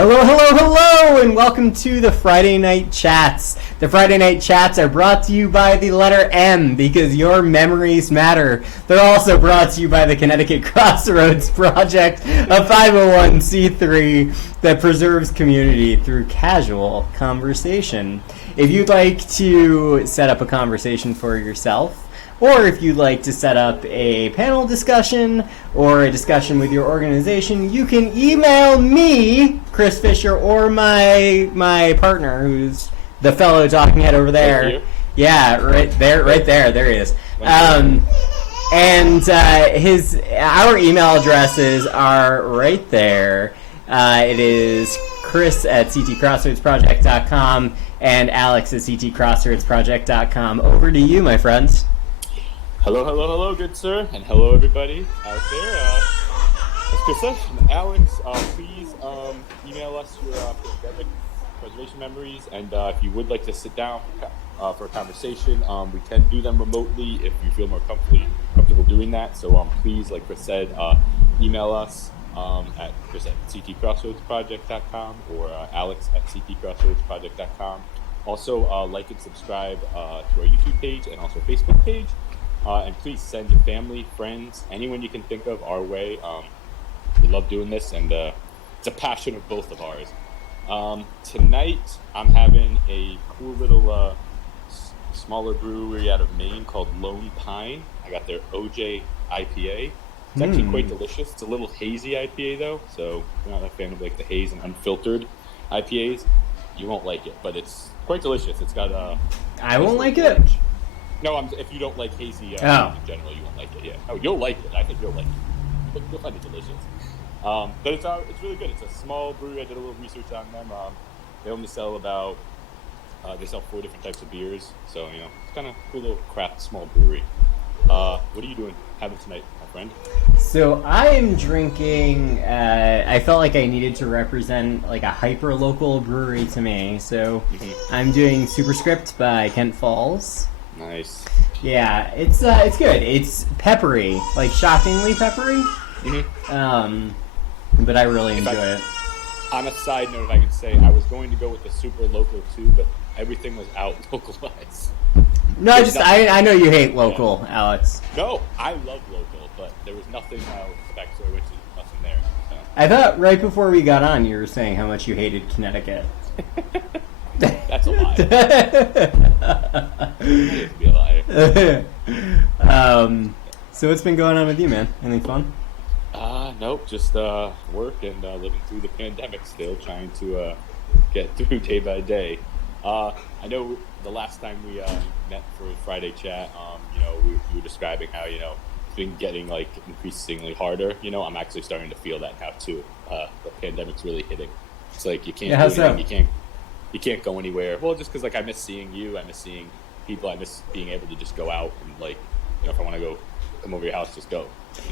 Hello, hello, hello, and welcome to the Friday Night Chats. The Friday Night Chats are brought to you by the letter M because your memories matter. They're also brought to you by the Connecticut Crossroads Project, a 501c3 that preserves community through casual conversation. If you'd like to set up a conversation for yourself, or if you'd like to set up a panel discussion or a discussion with your organization, you can email me, Chris Fisher, or my partner, who's the fellow talking head over there. Yeah, right there. There he is. And our email addresses are right there. It is Chris at ctcrossroadsproject.com and Alex at ctcrossroadsproject.com. Over to you, my friends. Hello, good sir, and hello everybody out there. As Chris said, Alex, please email us your pandemic preservation memories, and if you would like to sit down for a conversation, we can do them remotely if you feel more comfortable doing that. So please, like Chris said, email us at Chris at ctcrossroadsproject.com or Alex at ctcrossroadsproject.com. Also, like and subscribe to our YouTube page and also Facebook page. And please send your family, friends, anyone you can think of our way. We love doing this, and it's a passion of both of ours. Tonight, I'm having a cool little smaller brewery out of Maine called Lone Pine. I got their OJ IPA. It's actually quite delicious. It's a little hazy IPA, though, so if you're not a fan of like the haze and unfiltered IPAs, you won't like it, but it's quite delicious. It's got I won't like it. No, if you don't like hazy in general, you won't like it. Yeah. Oh, you'll like it. I think you'll like it. You'll find it delicious. But it's really good. It's a small brewery. I did a little research on them. They only sell they sell 4 different types of beers. So, it's kind of a cool little craft small brewery. What are you having tonight, my friend? So I am drinking, I felt like I needed to represent like a hyper-local brewery to me. So I'm doing Superscript by Kent Falls. Nice. Yeah, it's good. It's peppery, like shockingly peppery. But I really enjoy it. On a side note, if I can say, I was going to go with the super local too, but everything was out localized. No, I know you hate local, yeah. Alex. No, I love local, but there was nothing backstory, which is nothing there. So. I thought right before we got on, you were saying how much you hated Connecticut. That's a lie. You have to be a liar. So what's been going on with you, man? Anything fun? Nope, just work and living through the pandemic still, trying to get through day by day. I know the last time we met for Friday chat, we were describing how, it's been getting like increasingly harder. I'm actually starting to feel that now too. The pandemic's really hitting. It's like you can't do anything, you can't go anywhere. Well, just because I miss seeing you, I miss seeing people, I miss being able to just go out and if I want to come over your house, just go.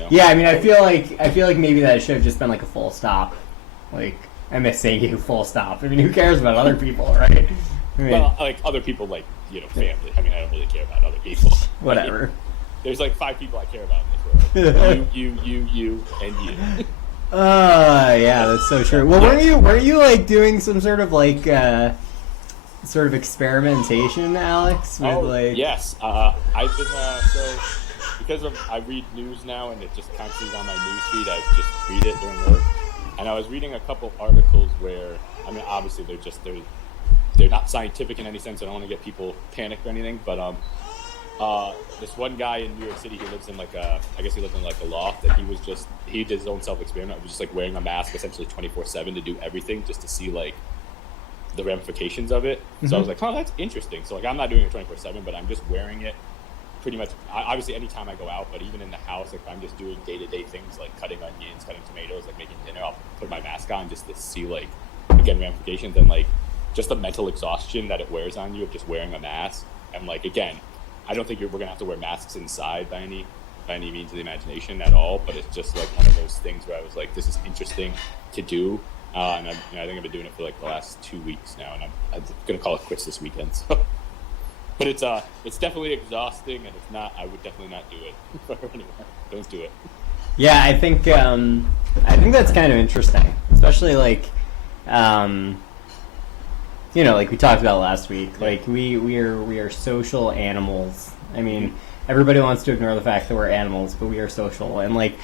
Yeah, I mean, I feel like maybe that should have just been like a full stop. Like, I miss seeing you, full stop. I mean, who cares about other people, right? I mean, well, like other people, family. I mean, I don't really care about other people. Whatever. There's 5 people I care about in this world. you, and you. Yeah, that's so true. Well, weren't you doing some sort of sort of experimentation, Alex? With, yes. I've been because I read news now and it just constantly is on my news feed. I just read it during work, and I was reading a couple articles where obviously they're not scientific in any sense. I don't want to get people panicked or anything, but this one guy in New York City, he lives in I guess he lived in a loft, and he did his own self-experiment of just wearing a mask essentially 24/7 to do everything just to see the ramifications of it. So I was like, oh, that's interesting. So I'm not doing it 24/7, but I'm just wearing it pretty much obviously anytime I go out, but even in the house, if I'm just doing day-to-day things like cutting onions, cutting tomatoes, making dinner, I'll put my mask on just to see again ramifications and just the mental exhaustion that it wears on you of just wearing a mask. And again, I don't think we're gonna have to wear masks inside by any means of the imagination at all, but it's just one of those things where I was like, this is interesting to do, and I think I've been doing it for the last 2 weeks now, and I'm gonna call it quits this weekend. So. But it's definitely exhausting, and it's not. I would definitely not do it for anyone. Don't do it. Yeah, I think that's kind of interesting, especially Like we talked about last week, like we are social animals. I mean, everybody wants to ignore the fact that we're animals, but we are social. And like,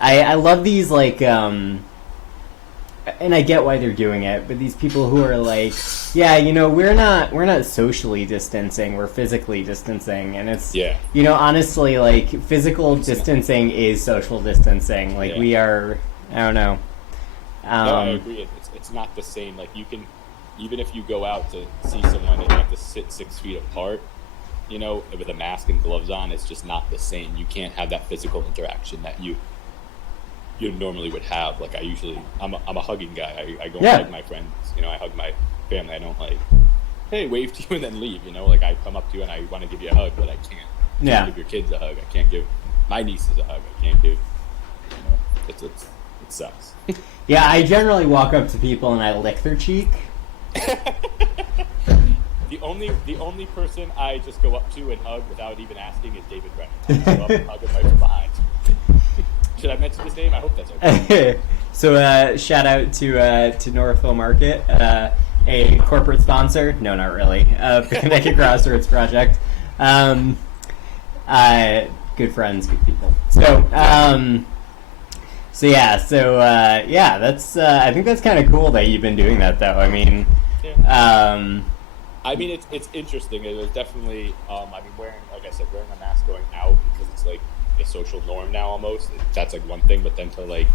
I love these like, and I get why they're doing it, but these people who are like, we're not socially distancing, we're physically distancing, and it's honestly, like, physical distancing is social distancing. Like we are, I don't know. No, I agree. It's not the same. Like you can, even if you go out to see someone and you have to sit 6 feet apart, with a mask and gloves on, it's just not the same. You can't have that physical interaction that you normally would have. Like I'm a hugging guy. I go and hug my friends. I hug my family. I don't like, hey, wave to you and then leave. Like I come up to you and I want to give you a hug, but I can't. I can't give your kids a hug. I can't give my nieces a hug. I can't give. It sucks. Yeah, I generally walk up to people and I lick their cheek. The only person I just go up to and hug without even asking is David Brennan. I just go up and hug him right from behind. Should I mention his name? I hope that's okay. So shout out to Northville Market, a corporate sponsor. No, not really. The Connecticut Crossroads Project. Good friends, good people. That's. I think that's kind of cool that you've been doing that, though. I mean, it's interesting. It was definitely. Wearing a mask going out because it's like the social norm now almost. That's like one thing, but then to like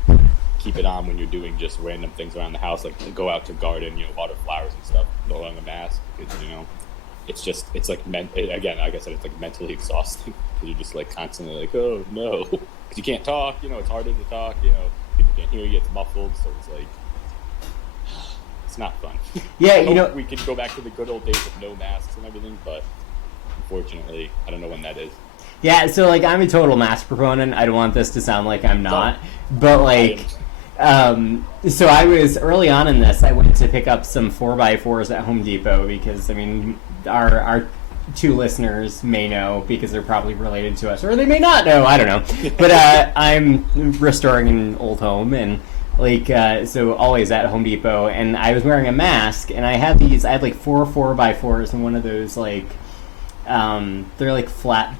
keep it on when you're doing just random things around the house, like to go out to garden, water flowers and stuff, no wearing a mask. It's like again, like I said, it's like mentally exhausting because you're just like constantly like, oh no, because you can't talk. It's harder to talk. People can't hear you. It's muffled, so it's like it's not fun. Yeah, we could go back to the good old days of no masks and everything, but unfortunately, I don't know when that is. Yeah, so like I'm a total mask proponent. I don't want this to sound like I'm not, but like. So I was early on in this. I went to pick up some 4x4s at Home Depot because our two listeners may know because they're probably related to us, or they may not know. I don't know. But I'm restoring an old home, and so always at Home Depot. And I was wearing a mask, and I had like 4x4s and one of those like they're like flat.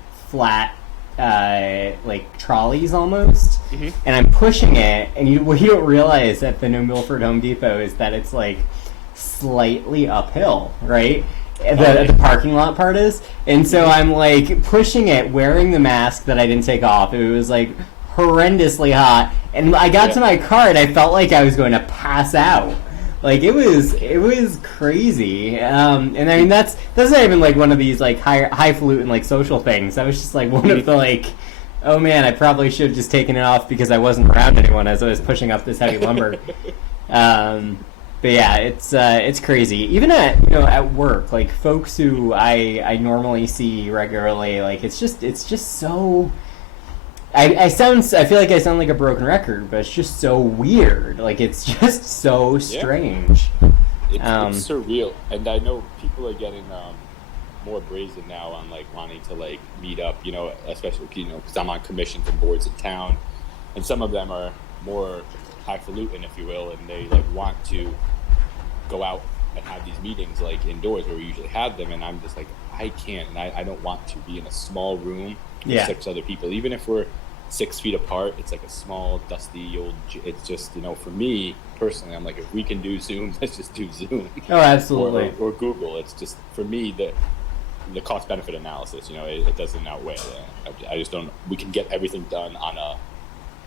Like trolleys almost, and I'm pushing it, and what you don't realize at the New Milford Home Depot is that it's like slightly uphill, right? The parking lot part is, and so I'm like pushing it, wearing the mask that I didn't take off. It was like horrendously hot, and I got to my car and I felt like I was going to pass out. Like it was crazy, and I mean that's not even like one of these like highfalutin like social things. That was just like one of the like, oh man, I probably should have just taken it off because I wasn't around anyone as I was pushing up this heavy lumber. But yeah, it's crazy. Even at work, like folks who I normally see regularly, like it's just so. I feel like I sound like a broken record, but it's just so weird. Like it's just so strange. It's surreal, and I know people are getting more brazen now on like wanting to like meet up. Especially because I'm on commissions and boards in town, and some of them are more highfalutin, if you will, and they like want to go out and have these meetings like indoors where we usually have them, and I'm just like I can't, and I don't want to be in a small room with 6 other people, even if we're 6 feet apart. It's like a small, dusty old. It's just for me personally, I'm like, if we can do Zoom, let's just do Zoom. Oh, absolutely. or Google. It's just for me the cost benefit analysis. It doesn't outweigh. I just don't. We can get everything done on a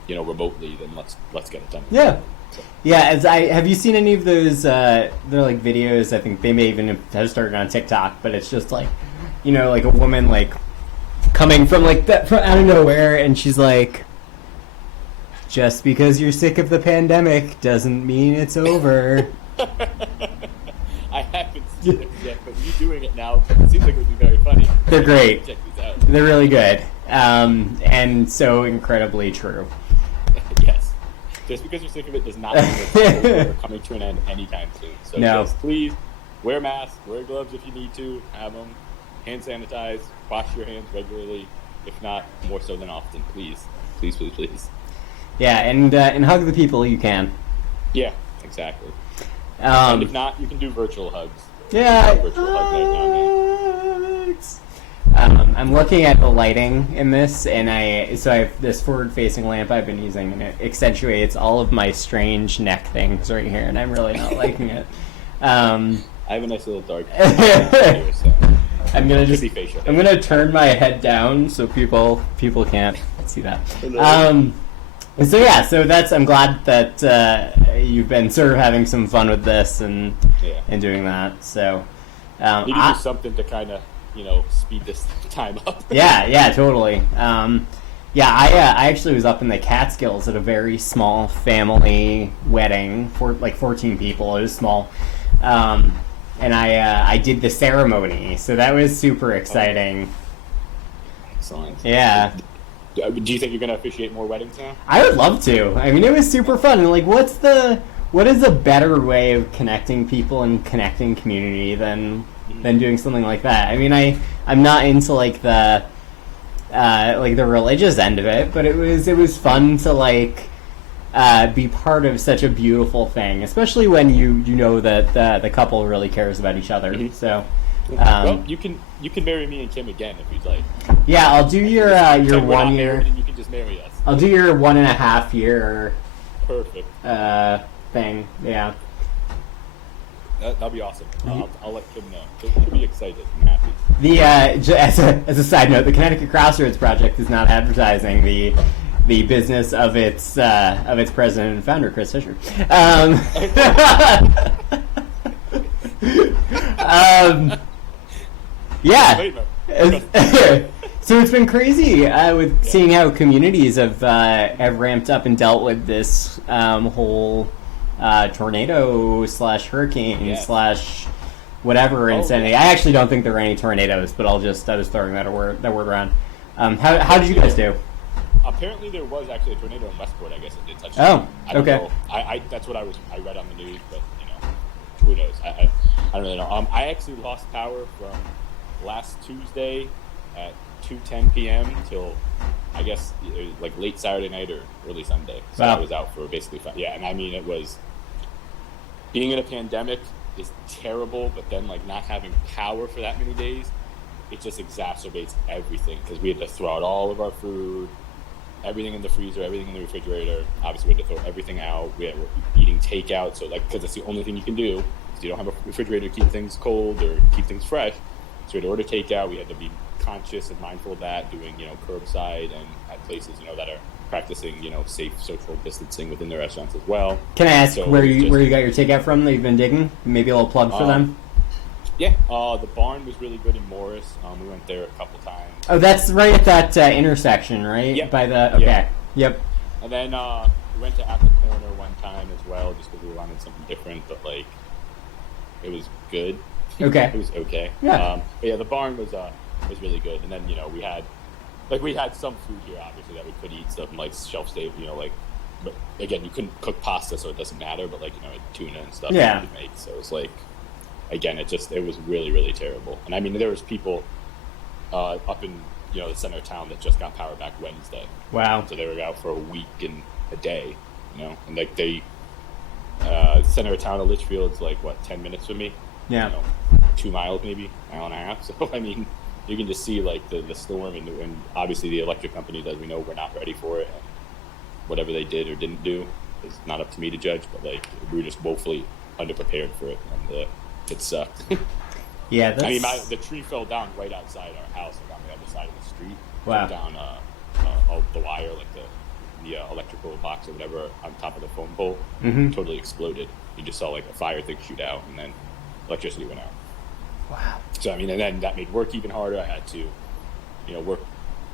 remotely. Then let's get it done. Yeah. So. Yeah, have you seen any of those? They're like videos. I think they may even have started on TikTok, but it's just like, like a woman like coming from like that from out of nowhere, and she's like, "Just because you're sick of the pandemic doesn't mean it's over." I haven't seen it yet, but you doing it now, it seems like it would be very funny. They're great. Check these out. They're really good, and so incredibly true. Yes. Just because you're sick of it does not mean it's coming to an end anytime soon. So just please wear masks, wear gloves if you need to, have them, hand sanitize, wash your hands regularly, if not more so than often. Please. Please, please, please. Yeah, and hug the people you can. Yeah, exactly. And if not, you can do virtual hugs. Yeah. Virtual hug night now and then. I'm looking at the lighting in this, and I have this forward-facing lamp I've been using, and it accentuates all of my strange neck things right here, and I'm really not liking it. I have a nice little dark. I'm gonna turn my head down so people can't see that. I'm glad that you've been sort of having some fun with this and doing that. So need to do something to kind of speed this time up. Yeah, totally. I actually was up in the Catskills at a very small family wedding for like 14 people. It was small. And I did the ceremony, so that was super exciting. Excellent. Yeah. Do you think you're going to officiate more weddings now? I would love to. I mean, it was super fun. And like, what is a better way of connecting people and connecting community than doing something like that? I mean, I'm not into like the religious end of it, but it was fun to like be part of such a beautiful thing, especially when you know that the couple really cares about each other. Mm-hmm. So, well, you can marry me and Kim again if you'd like. Yeah, I'll do your 1 year. And you can just marry us. I'll do your 1.5 year. Perfect. Thing. Yeah. That'll be awesome. I'll let Kim know. She'll be excited and happy. As a side note, the Connecticut Crossroads Project is not advertising the business of its president and founder, Chris Fisher. Yeah. So it's been crazy with seeing how communities have ramped up and dealt with this whole tornado / hurricane / whatever insanity. I actually don't think there were any tornadoes, but I was throwing that word around. How did you guys do? Apparently there was actually a tornado in Westport. I guess it did touch. Oh, I don't okay. know. I that's what I read on the news, but who knows? I don't really know. I actually lost power from last Tuesday at 2:10 p.m. till I guess like late Saturday night or early Sunday. So I was out for basically 5. Yeah, and I mean it was being in a pandemic is terrible, but then like not having power for that many days, it just exacerbates everything because we had to throw out all of our food. Everything in the freezer, everything in the refrigerator. Obviously, we had to throw everything out. We're eating takeout, so like because that's the only thing you can do. Because you don't have a refrigerator to keep things cold or keep things fresh. So we had to order takeout. We had to be conscious and mindful of that, doing curbside and at places that are practicing safe social distancing within their restaurants as well. Can I ask where you got your takeout from that you've been digging? Maybe a little plug for them. Yeah, the barn was really good in Morris. We went there a couple times. Oh, that's right at that intersection, right? Yep. By the Yep. And then we went to At the Corner one time as well, just because we wanted something different. But like, it was good. Okay. It was okay. Yeah. But yeah, the barn was really good. And then we had some food here, obviously, that we could eat, stuff like shelf stable, but again, you couldn't cook pasta, so it doesn't matter. But like tuna and stuff that you could make. So it was like. Again, it was really, really terrible. And I mean, there was people up in the center of town that just got power back Wednesday. Wow! So they were out for a week and a day, and like they center of town of Litchfield's like 10 minutes from me. Yeah. 2 miles maybe, mile and a half. So I mean, you can just see like the storm and obviously the electric companies, as we know, were not ready for it. And whatever they did or didn't do is not up to me to judge. But like we were just woefully underprepared for it, and it sucked. Yeah, that's... I mean, the tree fell down right outside our house, like on the other side of the street. Wow. Fell down the wire, like the electrical box or whatever on top of the phone pole. Mm-hmm. Totally exploded. You just saw like a fire thing shoot out, and then electricity went out. Wow. So I mean, and then that made work even harder. I had to, work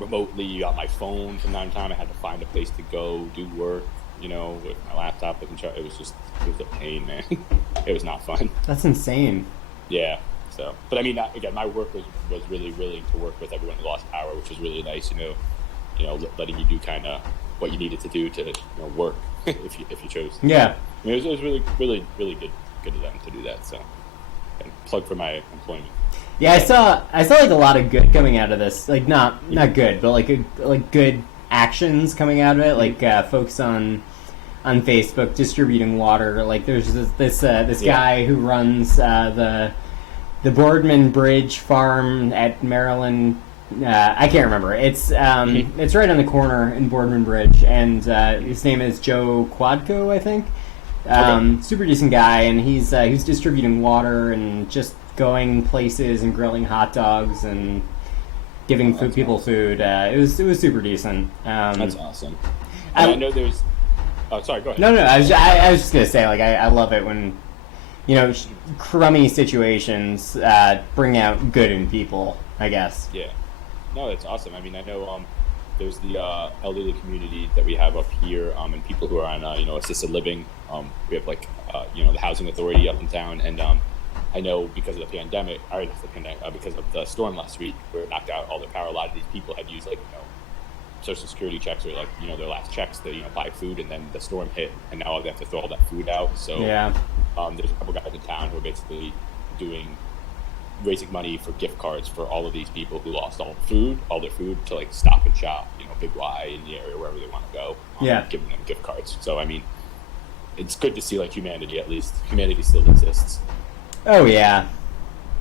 remotely on my phone from time to time. I had to find a place to go do work. With my laptop wasn't charged. It was a pain, man. It was not fun. That's insane. Yeah. So, but I mean, again, my work was really willing to work with everyone who lost power, which was really nice. Letting you do kind of what you needed to do to work if you chose. Yeah. I mean, it was really good of them to do that. So, and plug for my employment. Yeah, I saw like a lot of good coming out of this. Like not good, but like good actions coming out of it. Like folks on on Facebook distributing water. Like there's this guy who runs the Boardman Bridge Farm at Maryland. I can't remember. It's right on the corner in Boardman Bridge, and his name is Joe Quadco, I think. Super decent guy, and he's distributing water and just going places and grilling hot dogs and giving people food. It was super decent. That's awesome. And I know there's. Oh, sorry. Go ahead. No. I was just gonna say, like, I love it when, crummy situations bring out good in people, I guess. Yeah. No, that's awesome. I mean, I know there's the elderly community that we have up here, and people who are on assisted living. We have the housing authority up in town, and I know because of the pandemic, because of the storm last week, where it knocked out all the power. A lot of these people had used Social Security checks or their last checks to buy food, and then the storm hit, and now they have to throw all that food out. So there's a couple guys in town who are basically raising money for gift cards for all of these people who lost all their food to Stop and Shop, Big Y in the area, wherever they want to go. Giving them gift cards. So I mean, it's good to see humanity still exists. Oh yeah.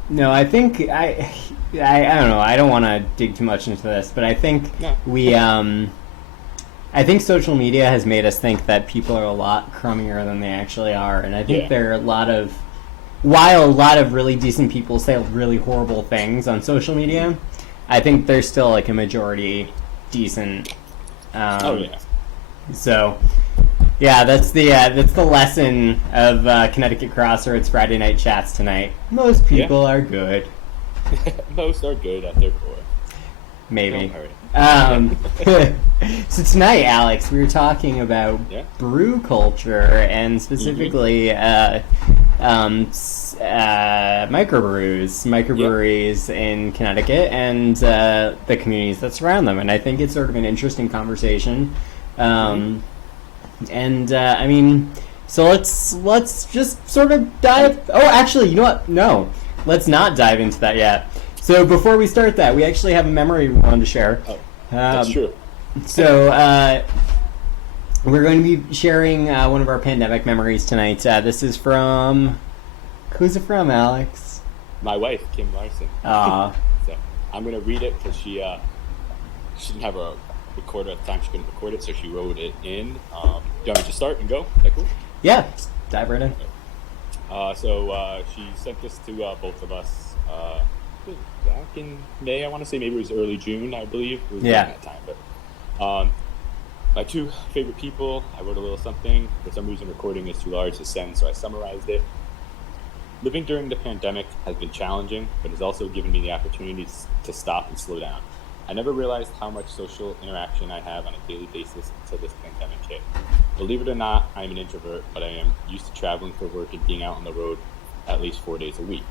No, I think I don't know. I don't want to dig too much into this, but I think I think social media has made us think that people are a lot crummier than they actually are, and I think there are while a lot of really decent people say really horrible things on social media, I think there's still a majority decent. So, yeah, that's the lesson of Connecticut Crossroads Friday Night Chats tonight. Most people are good. Most are good at their core. Maybe. So tonight, Alex, we were talking about brew culture and specifically microbreweries in Connecticut and the communities that surround them. And I think it's sort of an interesting conversation. I mean, so let's just sort of dive. Oh, actually, you know what? No, let's not dive into that yet. So before we start that, we actually have a memory we wanted to share. Oh, that's true. So we're going to be sharing one of our pandemic memories tonight. This is from... Who's it from, Alex? My wife, Kim Larson. So I'm going to read it because she didn't have a recorder at the time. She couldn't record it, so she wrote it in. Do you want me to start and go? Is that cool? Yeah, just dive right in. So she sent this to both of us back in May. I want to say maybe it was early June, I believe. It was around that time. But my two favorite people, I wrote a little something. For some reason, recording is too large to send, so I summarized it. Living during the pandemic has been challenging, but has also given me the opportunity to stop and slow down. I never realized how much social interaction I have on a daily basis until this pandemic hit. Believe it or not, I'm an introvert, but I am used to traveling for work and being out on the road at least 4 days a week.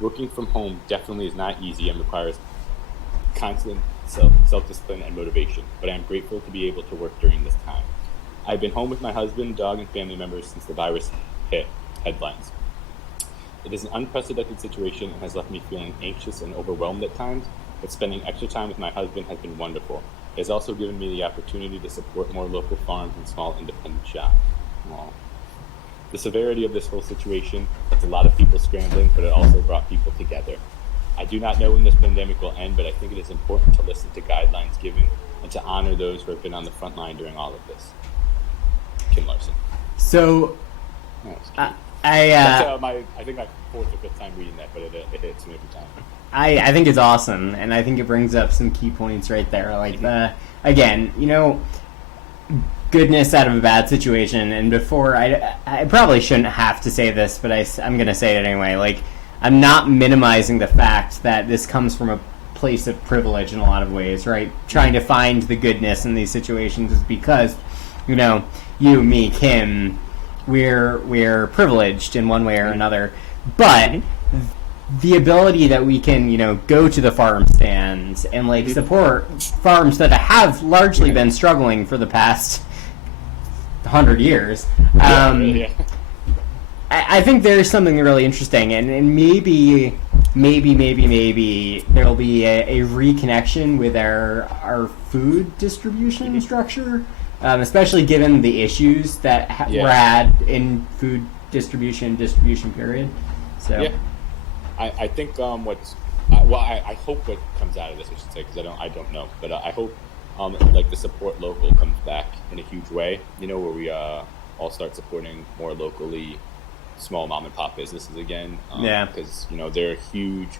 Working from home definitely is not easy and requires constant self-discipline and motivation, but I am grateful to be able to work during this time. I've been home with my husband, dog, and family members since the virus hit headlines. It is an unprecedented situation and has left me feeling anxious and overwhelmed at times, but spending extra time with my husband has been wonderful. It has also given me the opportunity to support more local farms and small independent shops. Aww. The severity of this whole situation left a lot of people scrambling, but it also brought people together. I do not know when this pandemic will end, but I think it is important to listen to guidelines given and to honor those who have been on the front line during all of this. Kim Larson. So, I think my fourth or fifth time reading that, but it hits me every time. I think it's awesome, and I think it brings up some key points right there. Again, goodness out of a bad situation. And before, I probably shouldn't have to say this, but I'm going to say it anyway. I'm not minimizing the fact that this comes from a place of privilege in a lot of ways, right? Trying to find the goodness in these situations is because, you, me, Kim, we're privileged in one way or another. But the ability that we can, go to the farm stands and support farms that have largely been struggling for the past 100 years. I think there's something really interesting, and maybe there'll be a reconnection with our food distribution structure. especially given the issues that were had in food distribution period. So yeah, I think I hope what comes out of this, I should say, because I don't know, but I hope like the support local comes back in a huge way. Where we all start supporting more locally, small mom and pop businesses again. Because they're a huge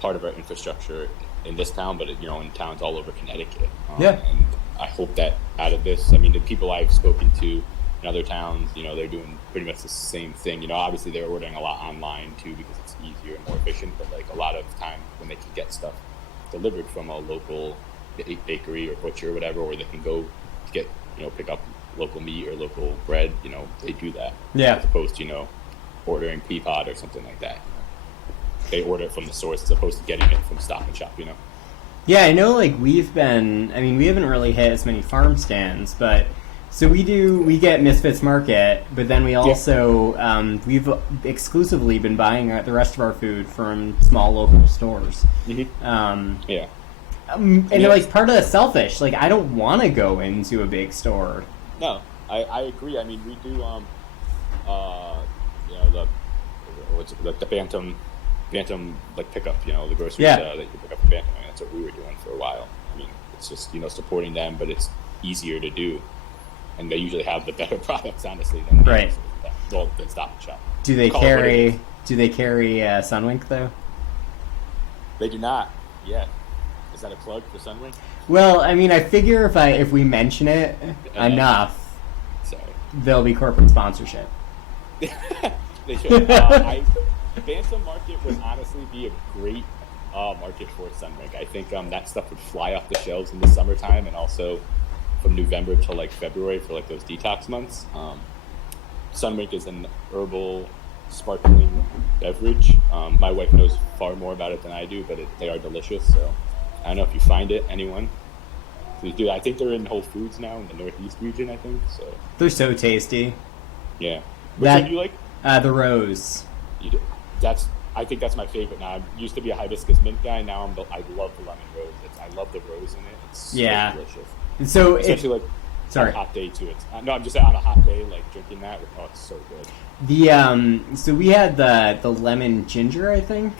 part of our infrastructure in this town, but in towns all over Connecticut. And I hope that out of this, the people I've spoken to in other towns, they're doing pretty much the same thing. Obviously they're ordering a lot online too because it's easier and more efficient. But like a lot of time when they can get stuff delivered from a local bakery or butcher or whatever, or they can go to get pick up local meat or local bread, they do that. As opposed to ordering Peapod or something like that. They order it from the source as opposed to getting it from Stop and Shop. Yeah, I know. Like we haven't really hit as many farm stands, but. So we get Misfits Market, but then we also, we've exclusively been buying the rest of our food from small local stores. Mm-hmm. Like part of the selfish, like I don't want to go into a big store. No, I agree. We do, the Bantam like pickup, the groceries that you pick up at Bantam. That's what we were doing for a while. It's just, supporting them, but it's easier to do. And they usually have the better products, honestly, than than Stop and Shop. Do they carry Sunwink though? They do not. Yeah. Is that a plug for Sunwink? Well, I figure if we mention it enough, there'll be corporate sponsorship. They should. Bantam Market would honestly be a great market for Sunwink. I think that stuff would fly off the shelves in the summertime, and also from November till like February for like those detox months. Sunwink is an herbal sparkling beverage. My wife knows far more about it than I do, but they are delicious. So I don't know if you find it, anyone. Please do. I think they're in Whole Foods now in the Northeast region. I think so. They're so tasty. Yeah. Which one do you like? The rose. You do. I think that's my favorite now. I used to be a hibiscus mint guy. Now I love the lemon rose. I love the rose in it. It's so delicious. So especially on a hot day too. No, I'm just saying on a hot day, like drinking that. Oh, it's so good. So we had the lemon ginger, I think.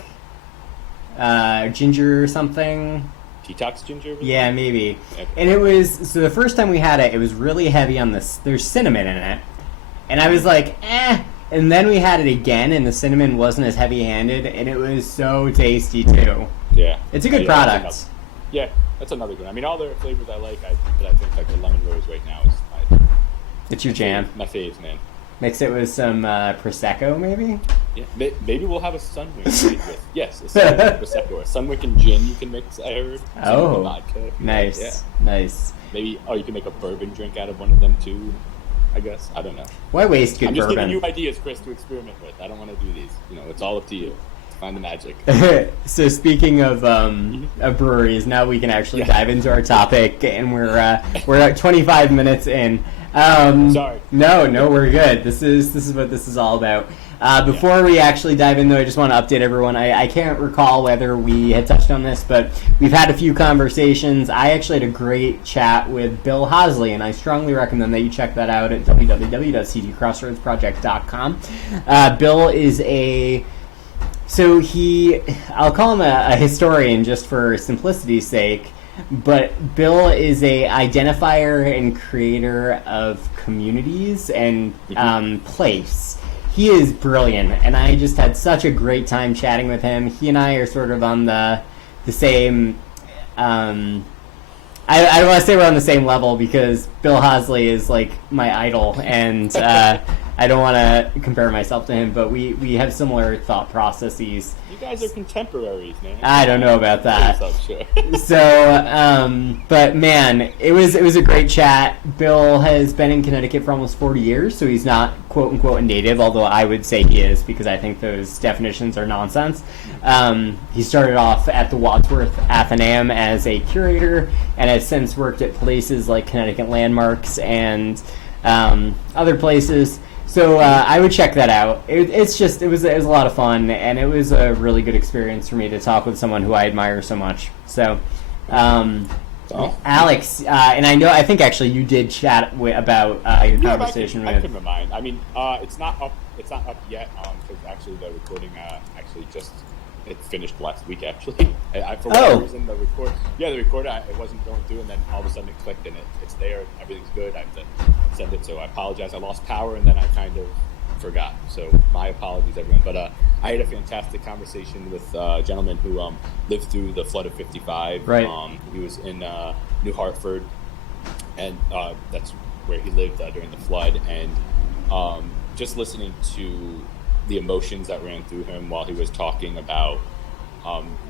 Ginger something. Detox ginger. Yeah, maybe. Okay. And it was the first time we had it. It was really heavy on this. There's cinnamon in it, and I was like, eh. And then we had it again, and the cinnamon wasn't as heavy-handed, and it was so tasty too. Yeah, it's a good product. That's another good. All the flavors I like, but I think like the lemon rose right now is it's your jam. My fave, man. Mix it with some Prosecco, maybe? Yeah, maybe we'll have a Sunwink with. Yes, a Sunwink Prosecco. Or Sunwink and gin you can mix, I heard. Oh, vodka, nice. Nice. Maybe, you can make a bourbon drink out of one of them too, I guess. I don't know. Why waste good bourbon? I'm just giving you ideas, Chris, to experiment with. I don't want to do these. It's all up to you. Find the magic. So speaking of breweries, now we can actually dive into our topic, and we're at 25 minutes in. Sorry. No, we're good. This is what this is all about. Before we actually dive in, though, I just want to update everyone. I can't recall whether we had touched on this, but we've had a few conversations. I actually had a great chat with Bill Hosley, and I strongly recommend that you check that out at www.cgcrossroadsproject.com. Bill is I'll call him a historian just for simplicity's sake, but Bill is a identifier and creator of communities and place. He is brilliant, and I just had such a great time chatting with him. He and I are sort of on the same... I don't want to say we're on the same level because Bill Hosley is like my idol, and I don't want to compare myself to him, but we have similar thought processes. You guys are contemporaries, man. I don't know about that. Sure. So, but man, it was a great chat. Bill has been in Connecticut for almost 40 years, so he's not quote unquote a native, although I would say he is because I think those definitions are nonsense. He started off at the Wadsworth Athenaeum as a curator and has since worked at places like Connecticut Landmarks and other places. So I would check that out. It was a lot of fun, and it was a really good experience for me to talk with someone who I admire so much. So So, Alex, and I think actually you did chat about your conversation I with. can remind. I mean, it's not up. It's not up yet. Because actually the recording actually just it finished last week. Actually, for whatever reason the recorder it wasn't going through, and then all of a sudden it clicked and it's there. Everything's good. I have to send it. So I apologize. I lost power and then I kind of forgot. So my apologies, everyone. But I had a fantastic conversation with a gentleman who lived through the flood of '55. Right. He was in New Hartford, and that's where he lived during the flood. And just listening to the emotions that ran through him while he was talking about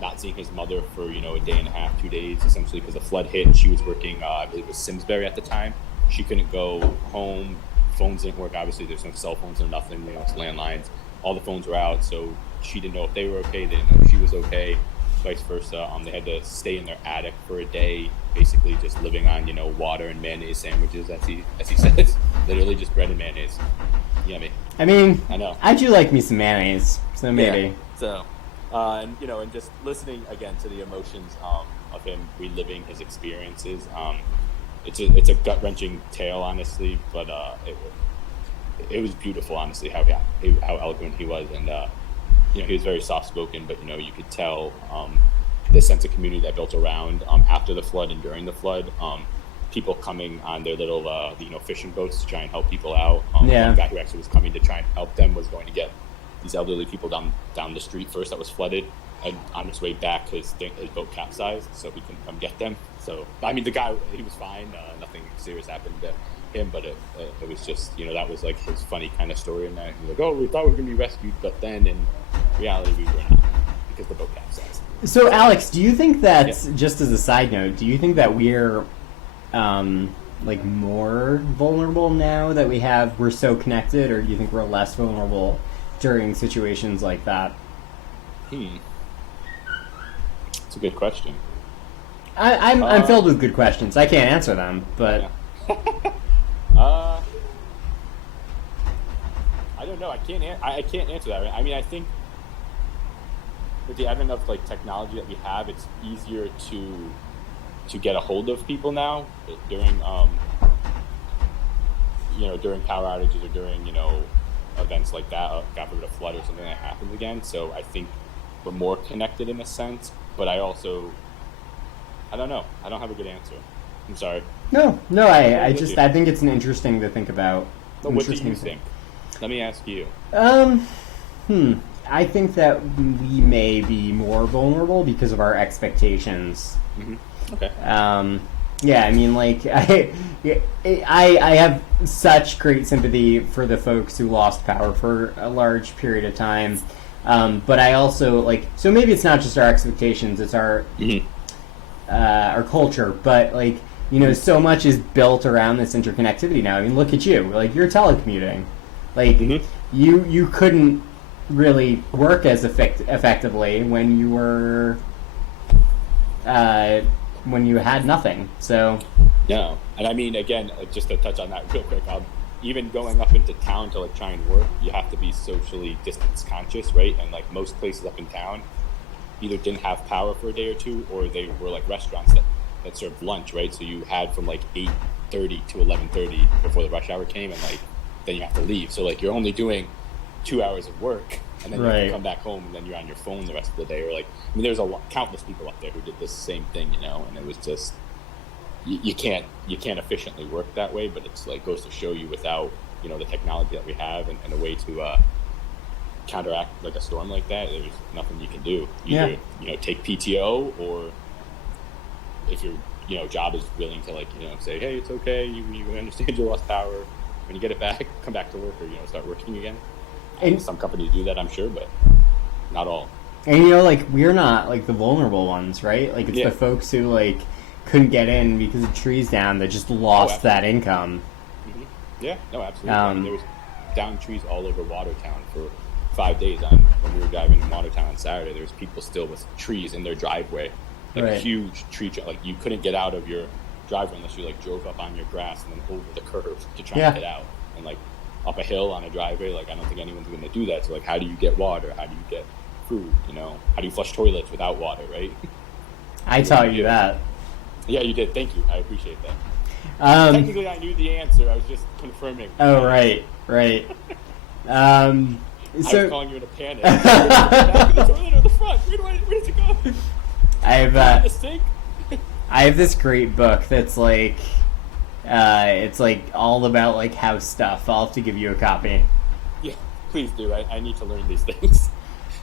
not seeing his mother for a day and a half, 2 days, essentially because the flood hit. And she was working, I believe it was Simsbury at the time. She couldn't go home. Phones didn't work. Obviously, there's no cell phones, no nothing. It's landlines. All the phones were out, so she didn't know if they were okay. They didn't know if she was okay. Vice versa. They had to stay in their attic for a day, basically just living on water and mayonnaise sandwiches, as he says, literally just bread and mayonnaise. Yummy. I mean, I know. I do like me some mayonnaise, so maybe. Yeah. So, and just listening again to the emotions of him reliving his experiences. It's a gut wrenching tale, honestly, but it was beautiful, honestly, how eloquent he was, and he was very soft spoken, but you could tell the sense of community that built around after the flood and during the flood. People coming on their little fishing boats to try and help people out. One guy who actually was coming to try and help them was going to get these elderly people down the street first that was flooded, and on his way back his boat capsized, so he couldn't come get them. So I mean, the guy, he was fine, nothing serious happened to him, but it was just that was like his funny kind of story, and that he was like, oh, we thought we were gonna be rescued, but then in reality we were not, because the boat capsized. So Alex, do you think that, just as a side note, do you think that we're like more vulnerable now that we're so connected, or do you think we're less vulnerable during situations like that? It's a good question. I'm filled with good questions. I can't answer them, but I don't know. I can't answer that. I mean, I think with the advent of technology that we have, it's easier to get a hold of people now during during power outages or during events like that, God forbid a flood or something that happens again. So I think we're more connected in a sense, but I don't know. I don't have a good answer. I'm sorry. No, I think it's an interesting to think about. But what do you think? Let me ask you. I think that we may be more vulnerable because of our expectations. Mm-hmm. Okay. Yeah, I mean, I have such great sympathy for the folks who lost power for a large period of time. But I also so maybe it's not just our expectations; it's our culture. But so much is built around this interconnectivity now. I mean, look at you. You're telecommuting. You couldn't really work as effectively when you were when you had nothing. So no, and I mean, again, just to touch on that real quick, even going up into town to try and work, you have to be socially distance conscious, right? And most places up in town either didn't have power for a day or two, or they were restaurants that served lunch, right? So you had from 8:30 to 11:30 before the rush hour came, and then you have to leave. So you're only doing 2 hours of work, and then you have to come back home, and then you're on your phone the rest of the day. Or there's countless people up there who did this same thing, and it was just you can't efficiently work that way. But it's goes to show you, without the technology that we have and a way to counteract a storm like that, there's nothing you can do. Either take PTO, or if your job is willing to say, hey, it's okay, you understand you lost power, when you get it back, come back to work, or start working again. And some companies do that, I'm sure, but not all. And we're not the vulnerable ones, right? It's the folks who couldn't get in because of trees down that just lost that income. Mm-hmm. Yeah, no, absolutely. There was down trees all over Watertown for 5 days. When we were driving in Watertown on Saturday, there was people still with trees in their driveway, a huge tree. You couldn't get out of your driveway unless you drove up on your grass and then over the curve to try and get out, and up a hill on a driveway. I don't think anyone's going to do that. So how do you get water? How do you get food? How do you flush toilets without water, right? I taught you that. Yeah, you did. Thank you. I appreciate that. Um, Technically, I knew the answer. I was just confirming. oh, right. I was calling you in a panic. Back of the toilet or the front? Where does it go? The sink? I have this great book that's like, it's like all about like house stuff. I'll have to give you a copy. Yeah, please do. I need to learn these things.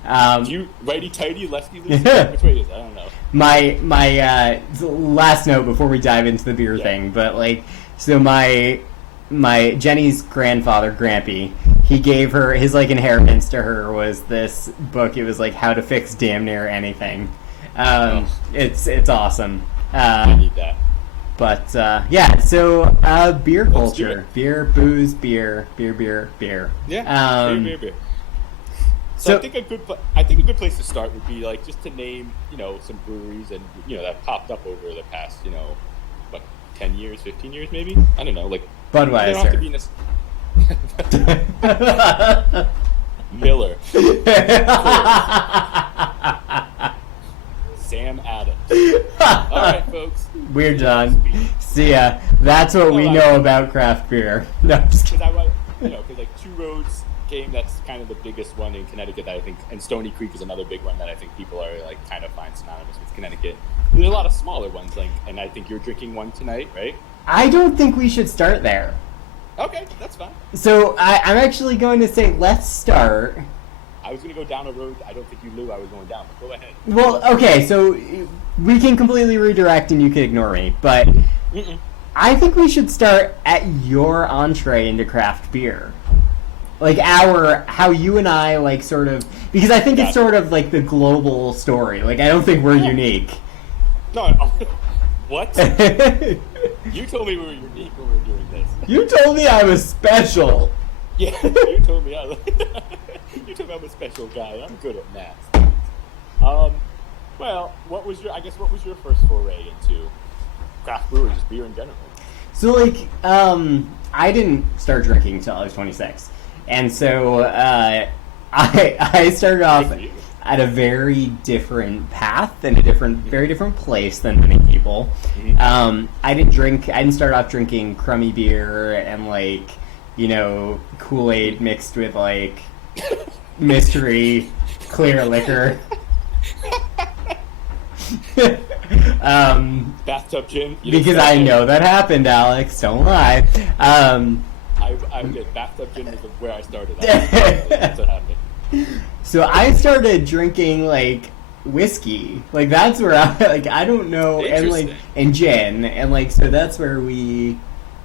Do you righty tighty, lefty loosey? Which way is it? I don't know. My last note before we dive into the beer thing, but like, so my Jenny's grandfather, Grampy, he gave her his like inheritance to her was this book. It was like how to fix damn near anything. It's awesome. I need that. But yeah, so beer culture, beer, booze, beer. Yeah, beer. So I think a good place to start would be like just to name some breweries and that popped up over the past 10 years, 15 years maybe. I don't know, like Budweiser. They don't have to be Miller. Sam Adams. All right, folks. We're done. See ya. That's what we know about craft beer. No, I'm just kidding. Because like Two Roads game, that's kind of the biggest one in Connecticut that I think, and Stony Creek is another big one that I think people are like kind of find synonymous with Connecticut. There's a lot of smaller ones, like, and I think you're drinking one tonight, right? I don't think we should start there. Okay, that's fine. So I'm actually going to say let's start. I was going to go down a road. I don't think you knew I was going down, but go ahead. Well, okay, so we can completely redirect and you can ignore me, but I think we should start at your entree into craft beer. Like how you and I like sort of, because I think it's sort of like the global story. Like I don't think we're unique. No, what? You told me we were unique when we were doing this. You told me I was special. Yeah, you told me I'm a special guy. I'm good at math. Well, what was your first foray into craft brew or just beer in general? So like, I didn't start drinking until I was 26. And so I started off at a very different path and very different place than many people. Mm-hmm. I didn't start off drinking crummy beer and like, Kool-Aid mixed with like mystery clear liquor. Bathtub gin. Because I know that happened, Alex. Don't lie. I did. Bathtub gin was where I started. That's what happened. So I started drinking like whiskey. Like that's where I don't know, and gin, and like so that's where we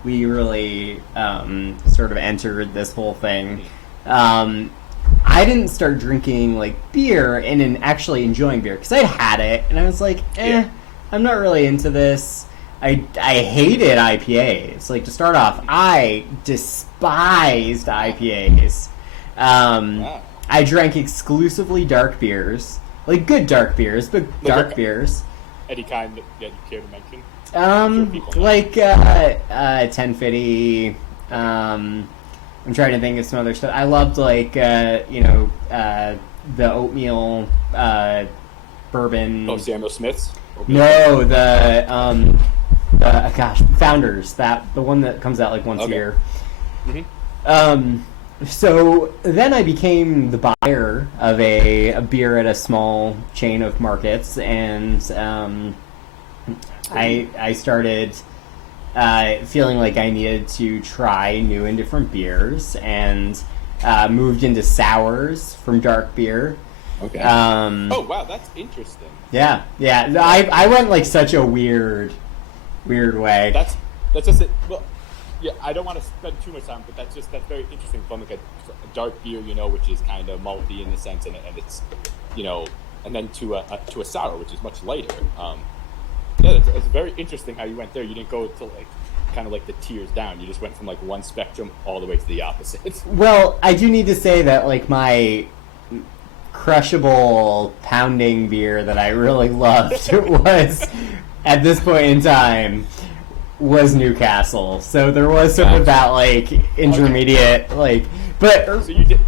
really sort of entered this whole thing. I didn't start drinking like beer and actually enjoying beer because I had it and I was like, I'm not really into this. I hated IPAs. Like to start off, I despised IPAs. Wow. I drank exclusively dark beers, like good dark beers, but dark beers. Any kind that you care to mention? 1050. I'm trying to think of some other stuff. I loved like the oatmeal bourbon. Oh, Samuel Smith's? No, Founders. The one that comes out like once a year. Mm-hmm. So then I became the buyer of a beer at a small chain of markets, and I started feeling like I needed to try new and different beers, and moved into sours from dark beer. Okay. Oh wow, that's interesting. Yeah. I went like such a weird way. That's just it. Well, yeah, I don't want to spend too much time, but that's very interesting from like a dark beer, which is kind of malty in the sense, and it's, and then to a sour, which is much lighter. It's very interesting how you went there. You didn't go to like kind of like the tiers down. You just went from like one spectrum all the way to the opposite. Well, I do need to say that like my crushable pounding beer that I really loved was at this point in time was Newcastle. So there was sort of that like intermediate like, but so you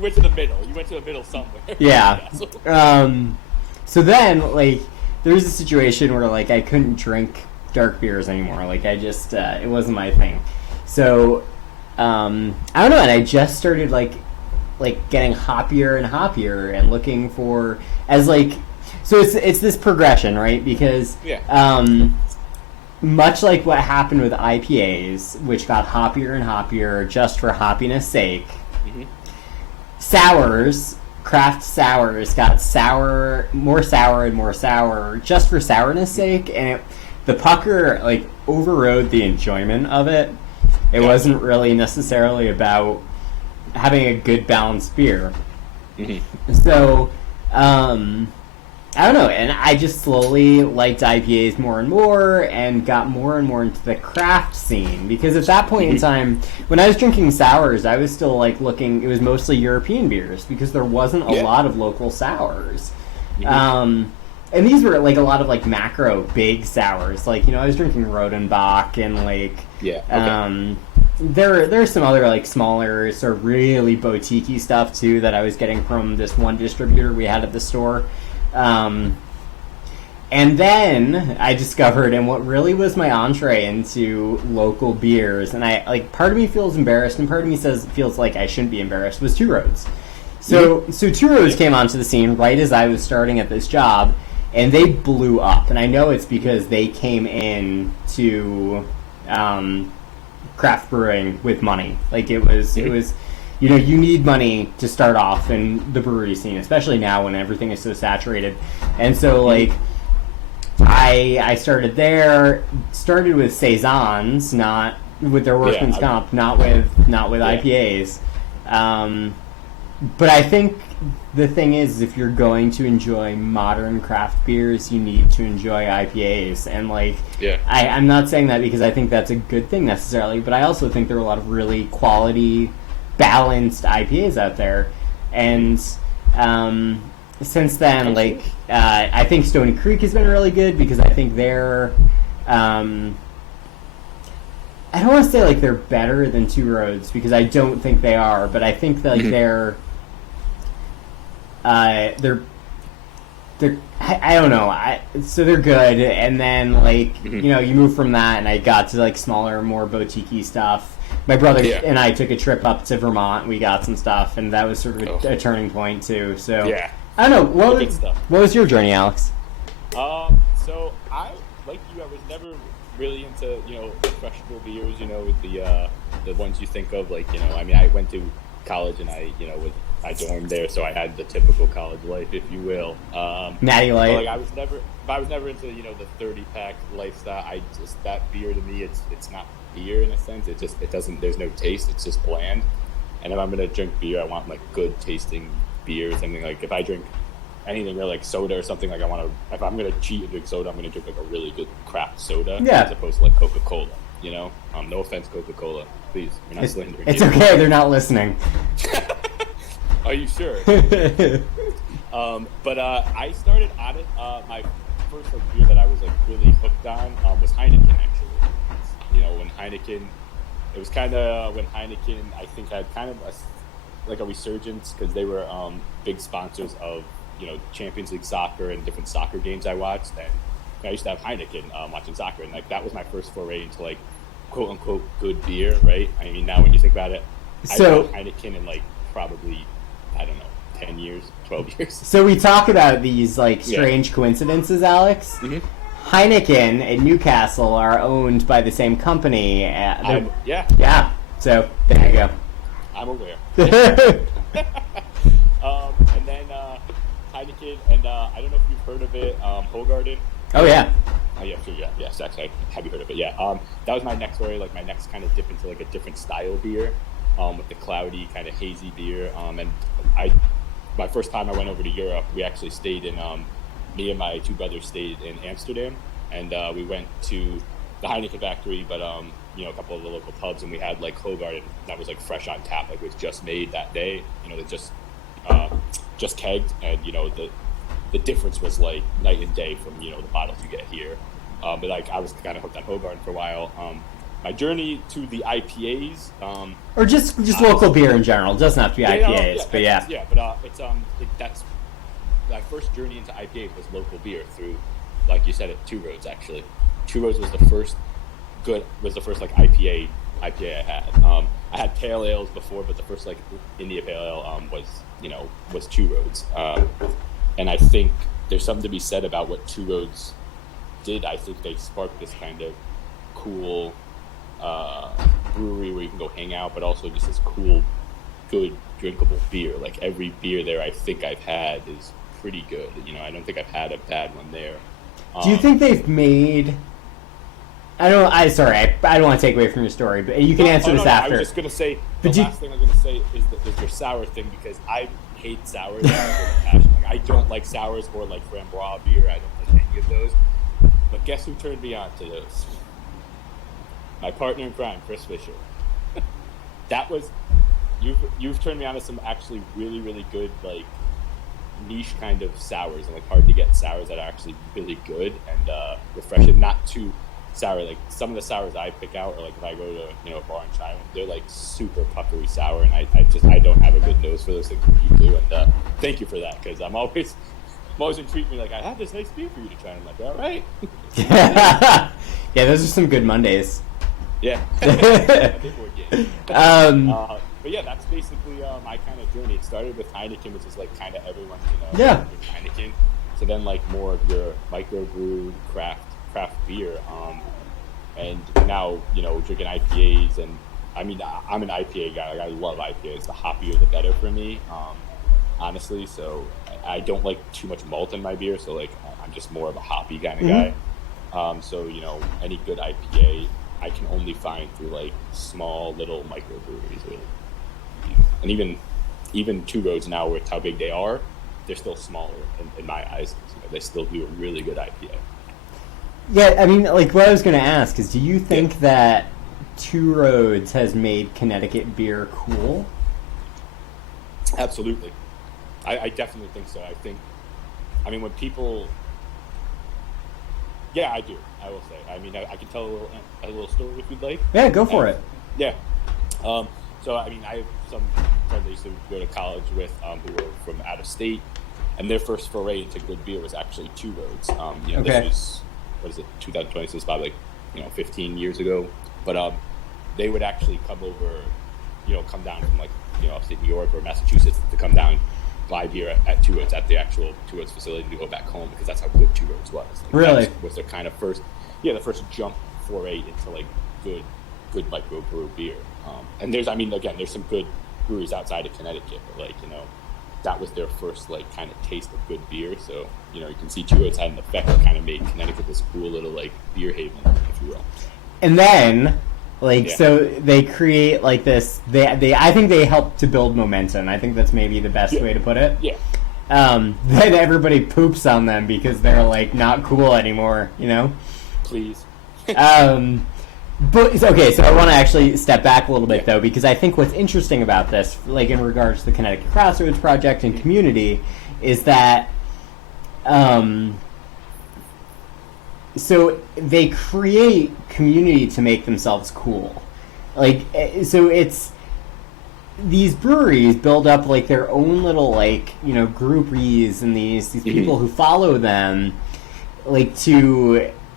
went to the middle. You went to the middle somewhere. Yeah. So then like there was a situation where like I couldn't drink dark beers anymore. Like I just it wasn't my thing. So I don't know, and I just started like getting hoppier and hoppier and looking for as like so it's this progression, right? Because much like what happened with IPAs, which got hoppier and hoppier just for hoppiness sake, sours, craft sours, got more sour and more sour just for sourness sake, and the pucker like overrode the enjoyment of it. It wasn't really necessarily about having a good balanced beer. So, I don't know, and I just slowly liked IPAs more and got more and more into the craft scene, because at that point in time, when I was drinking sours, I was still like looking, it was mostly European beers, because there wasn't a lot of local sours. And these were like a lot of like macro big sours, like, you know, I was drinking Rodenbach and like, there's some other like smaller sort of really boutique-y stuff too that I was getting from this one distributor we had at the store. And then I discovered, and what really was my entree into local beers, and I like, part of me feels embarrassed and part of me feels like I shouldn't be embarrassed, was Two Roads. So Two Roads came onto the scene right as I was starting at this job, and they blew up. And I know it's because they came in to craft brewing with money. Like it was, you know, you need money to start off in the brewery scene, especially now when everything is so saturated. And so, like, I started with saisons, not with their workman's comp, not with IPAs. But I think the thing is, if you're going to enjoy modern craft beers, you need to enjoy IPAs. And, like, I'm not saying that because I think that's a good thing necessarily, but I also think there are a lot of really quality, balanced IPAs out there. And since then, like, I think Stony Creek has been really good, because I think they're I don't want to say like they're better than Two Roads, because I don't think they are, but I think that like they're I don't know. So they're good, and then like you know, you move from that, and I got to like smaller, more boutique-y stuff. My brother and I took a trip up to Vermont. We got some stuff, and that was sort of a turning point too. So I don't know. What was your journey, Alex? So I, like you, I was never really into, you know, refreshable beers, you know, the ones you think of, like, you know, I mean, I went to college and I dormed there, so I had the typical college life, if you will. Natty Light. Like, I was never into, you know, the 30-pack lifestyle. That beer to me, it's not beer in a sense. It doesn't, there's no taste. It's just bland. And if I'm gonna drink beer, I want like good tasting beer or something. Like if I drink anything really like soda or something, like if I'm gonna cheat and drink soda, I'm gonna drink like a really good craft soda as opposed to like Coca-Cola. You know, no offense, Coca-Cola, please, you're not slandering. It's okay, they're not listening. Are you sure? But I started on it. My first like beer that I was like really hooked on was Heineken, actually. You know, when Heineken, it was kind of when Heineken, I think, had kind of a resurgence, because they were big sponsors of, you know, Champions League soccer and different soccer games I watched, and I used to have Heineken watching soccer, and like that was my first foray into like quote unquote good beer, right? I mean, now when you think about it, I've had Heineken in like probably, I don't know, 10 years, 12 years. So we talk about these like strange coincidences, Alex. Heineken and Newcastle are owned by the same company. Yeah. So there you go. I'm aware. And then Heineken, and I don't know if you've heard of it, Hoegaarden. Oh yeah. Oh yeah, sure, yeah. Actually, have you heard of it? Yeah. That was my next story, like my next kind of dip into like a different style beer, with the cloudy kind of hazy beer. And my first time I went over to Europe, we actually stayed in. Me and my two brothers stayed in Amsterdam, and we went to the Heineken factory, but you know, a couple of the local pubs, and we had like Hoegaarden that was like fresh on tap, like it was just made that day. You know, they just kegged, and you know the difference was like night and day from, you know, the bottles you get here. But like I was kind of hooked on Hoegaarden for a while. My journey to the IPAs, or just local beer in general. It doesn't have to be IPAs, but that's my first journey into IPAs was local beer through, like you said, Two Roads actually. Two Roads was the first like IPA I had. I had pale ales before, but the first like India Pale Ale was Two Roads. And I think there's something to be said about what Two Roads did. I think they sparked this kind of cool brewery where you can go hang out, but also just this cool, good, drinkable beer. Like every beer there I think I've had is pretty good. I don't think I've had a bad one there. Do you think they've made... I don't want to take away from your story, but you can answer this after. I was just going to say, last thing I was going to say is your sour thing, because I hate sours. I don't like sours or like framboise beer. I don't like any of those. But guess who turned me on to those? My partner in crime, Chris Fisher. That was... You've turned me on to some actually really, really good, like, niche kind of sours, and like hard to get sours that are actually really good and refreshing. Not too sour. Like some of the sours I pick out, or like if I go to a bar in China, they're like super puffery sour, and I don't have a good nose for those things. You do, and thank you for that, because I'm always intrigued. Me like, I have this nice beer for you to try. And I'm like, all right. Yeah, those are some good Mondays. Yeah. But yeah, that's basically my kind of journey. It started with Heineken, which is like kind of everyone's Heineken. So then like more of your microbrewed craft beer, and now drinking IPAs. And I mean, I'm an IPA guy. Like, I love IPAs. The hoppier the better for me, honestly. So I don't like too much malt in my beer. So like I'm just more of a hoppy kind of guy. So any good IPA I can only find through like small little microbreweries, really. And even Two Roads now, with how big they are, they're still smaller in my eyes. They still do a really good IPA. Yeah, I mean, like what I was going to ask is, do you think that Two Roads has made Connecticut beer cool? Absolutely. I definitely think so. I mean, when people... Yeah, I do. I will say. I mean, I can tell a little story if you'd like. Yeah, go for it. Yeah. So, I mean, I have some friends I used to go to college with who were from out of state, and their first foray into good beer was actually Two Roads. This was, 2020, so it's probably 15 years ago. But they would actually come over, come down from like, upstate New York or Massachusetts to come down, buy beer at Two Roads, at the actual Two Roads facility, to go back home, because that's how good Two Roads was. Like, really? That was their kind of first jump foray into like good microbrew beer. And there's some good breweries outside of Connecticut, but like, that was their first like kind of taste of good beer. So, you can see Two Roads had an effect that kind of made Connecticut this cool little like beer haven, if you will. And then, so they create like this. I think they help to build momentum. I think that's maybe the best way to put it. Yeah. Then everybody poops on them because they're like not cool anymore. Please. But okay, so I want to actually step back a little bit though, because I think what's interesting about this, like in regards to the Connecticut Crossroads Project and community, is that so they create community to make themselves cool. Like, so it's these breweries build up like their own little like groupies and these people who follow them, like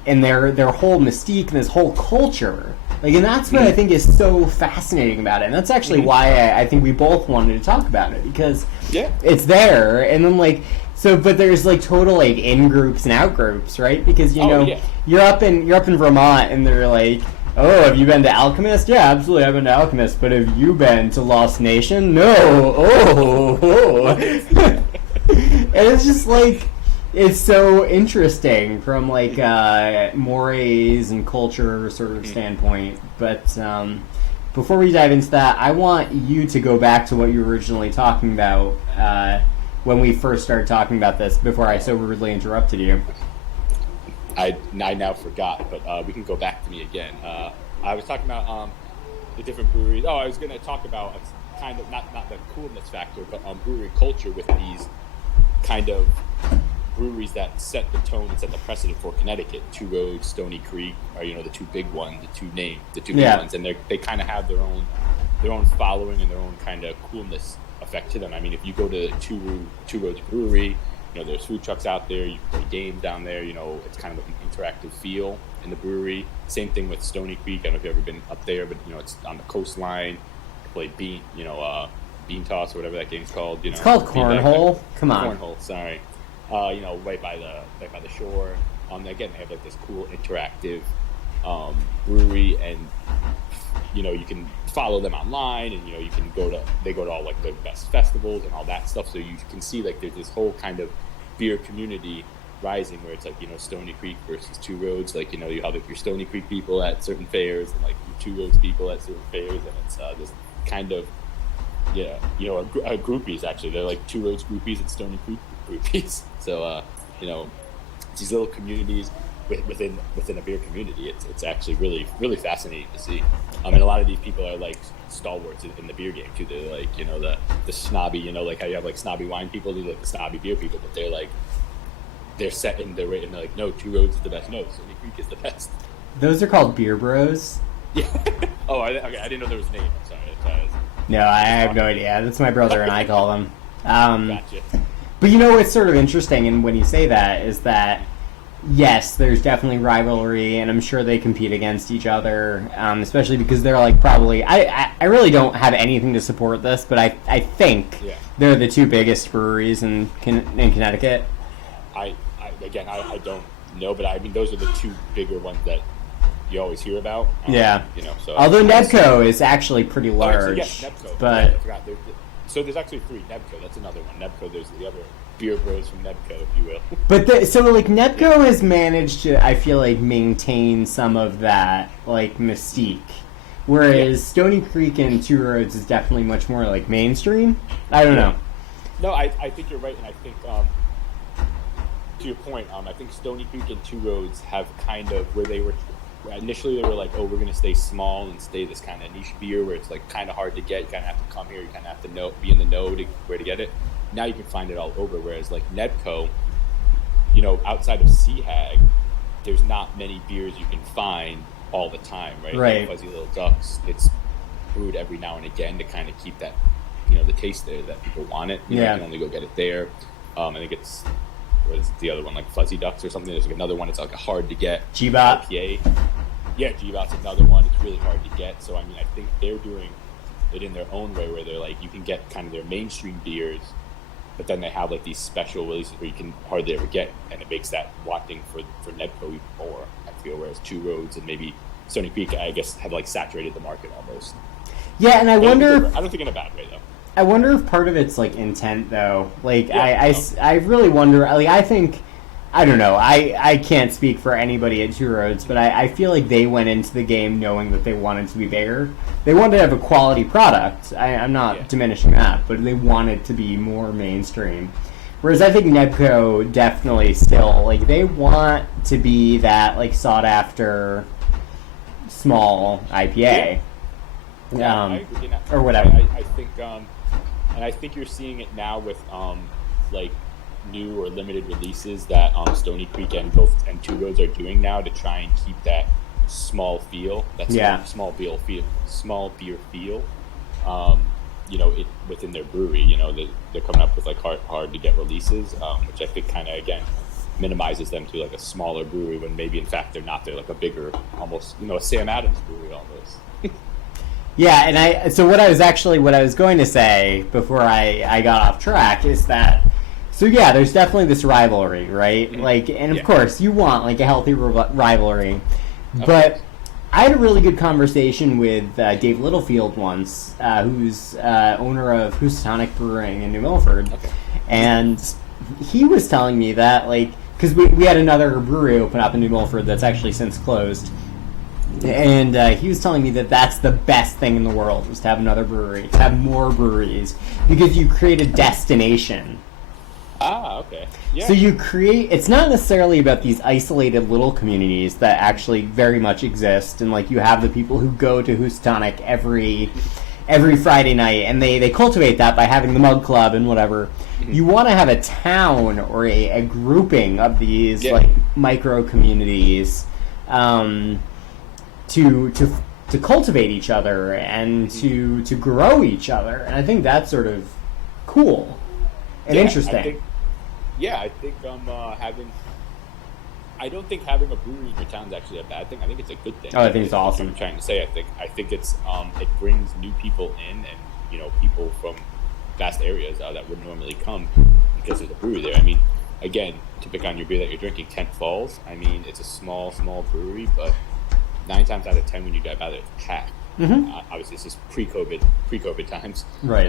and their whole mystique and this whole culture. Like, and that's what I think is so fascinating about it. And that's actually why I think we both wanted to talk about it, because it's there. And then like, so, but there's like total like in groups and out groups, right? Because you're up in Vermont, and they're like, oh, have you been to Alchemist? Yeah, absolutely, I've been to Alchemist. But have you been to Lost Nation? No. Oh. And it's just like, it's so interesting from like mores and culture sort of standpoint. But before we dive into that, I want you to go back to what you were originally talking about when we first started talking about this, before I so rudely interrupted you. I now forgot, but we can go back to me again. I was talking about the different breweries. Oh, I was going to talk about kind of not the coolness factor, but brewery culture with these kind of breweries that set the tone and set the precedent for Connecticut. Two Roads, Stony Creek are the two big ones, the two big ones, and they kind of have their own following and their own kind of coolness effect to them. I mean, if you go to Two Roads Brewery, there's food trucks out there. You can play games down there. It's kind of like an interactive feel in the brewery. Same thing with Stony Creek. I don't know if you've ever been up there, but it's on the coastline. You play bean toss or whatever that game's called. It's called cornhole. Come on. Cornhole. Sorry. Right by the shore. Again, they have like this cool interactive brewery, and you can follow them online, and they go to all like the best festivals and all that stuff. So you can see like there's this whole kind of beer community rising, where it's like Stony Creek versus Two Roads. Like you have like your Stony Creek people at certain fairs, and like your Two Roads people at certain fairs, and it's this kind of groupies. Actually, they're like Two Roads groupies and Stony Creek groupies. So these little communities within a beer community. It's actually really, really fascinating to see. And a lot of these people are like stalwarts in the beer game too. They're like the snobby, like how you have like snobby wine people, they're like the snobby beer people, but they're set in their way, and they're like, no, Two Roads is the best. No, Stony Creek is the best. Those are called beer bros. Yeah. Oh, okay. I didn't know there was a name. I'm sorry. No, I have no idea. That's my brother and I call them. Gotcha. But what's sort of interesting, and when you say that, is that yes, there's definitely rivalry, and I'm sure they compete against each other, especially because they're like probably. I really don't have anything to support this, but I think they're the two biggest breweries in Connecticut. I don't know, but I mean those are the two bigger ones that you always hear about. So although Nebco is actually pretty large, Nebco. But I forgot. So there's actually three. Nebco, that's another one. Nebco, there's the other beer bros from Nebco, if you will. But Nebco has managed to, I feel like, maintain some of that like mystique, whereas Stony Creek and Two Roads is definitely much more like mainstream. I don't know. No, I think you're right, and I think to your point, I think Stony Creek and Two Roads have kind of where they were. Initially, they were like, "Oh, we're going to stay small and stay this kind of niche beer where it's like kind of hard to get. You kind of have to come here. You kind of have to be in the know to where to get it." Now you can find it all over. Whereas like Nebco, outside of Sea Hag, there's not many beers you can find all the time, right? Right. Like Fuzzy Little Ducks, it's brewed every now and again to kind of keep that, the taste there that people want it. You can only go get it there. I think it's. What is the other one, like Fuzzy Ducks or something? There's like another one. It's like a hard to get G-Bot. IPA. Yeah, G-Bot's another one. It's really hard to get. So I mean, I think they're doing it in their own way, where they're like you can get kind of their mainstream beers, but then they have like these special releases where you can hardly ever get, and it makes that wanting for Nebco even more. I feel, whereas Two Roads and maybe Stony Creek, I guess, have like saturated the market almost. Yeah, and I wonder. I don't think in a bad way though. I wonder if part of it's like intent though. Like I really wonder. Like I think, I don't know. I can't speak for anybody at Two Roads, but I feel like they went into the game knowing that they wanted to be bigger. They wanted to have a quality product. I'm not diminishing that, but they wanted to be more mainstream. Whereas I think Nebco definitely still like they want to be that like sought after small IPA. I agree. Or whatever. I think. And I think you're seeing it now with like new or limited releases that Stony Creek and Two Roads are doing now to try and keep that small feel. That's small beer feel. It within their brewery. They're coming up with like hard to get releases, which I think kind of again minimizes them to like a smaller brewery when maybe in fact they're not. They're like a bigger, almost a Sam Adams brewery almost. Yeah, and what I was going to say before I got off track is that, there's definitely this rivalry, right? Mm-hmm. Like, and of course you want like a healthy rivalry, but I had a really good conversation with Dave Littlefield once, who's owner of Housatonic Brewing in New Milford, and he was telling me that like, because we had another brewery open up in New Milford that's actually since closed. And he was telling me that that's the best thing in the world, is to have another brewery, to have more breweries, because you create a destination. Ah, okay. Yeah. So you create, it's not necessarily about these isolated little communities that actually very much exist, and like you have the people who go to Housatonic every Friday night, and they cultivate that by having the mug club and whatever. Mm-hmm. You want to have a town or a grouping of these like micro communities, to cultivate each other and to grow each other, and I think that's sort of cool and interesting. Yeah, I think having. I don't think having a brewery in your town is actually a bad thing. I think it's a good thing. Oh, I think it's That's what awesome. I'm trying to say. I think it's it brings new people in, and people from vast areas that would normally come because there's a brewery there. I mean, again, to pick on your beer that you're drinking, Kent Falls. I mean, it's a small brewery, but 9 times out of 10 when you drive out, it's packed. Obviously, this is pre-COVID times, Right.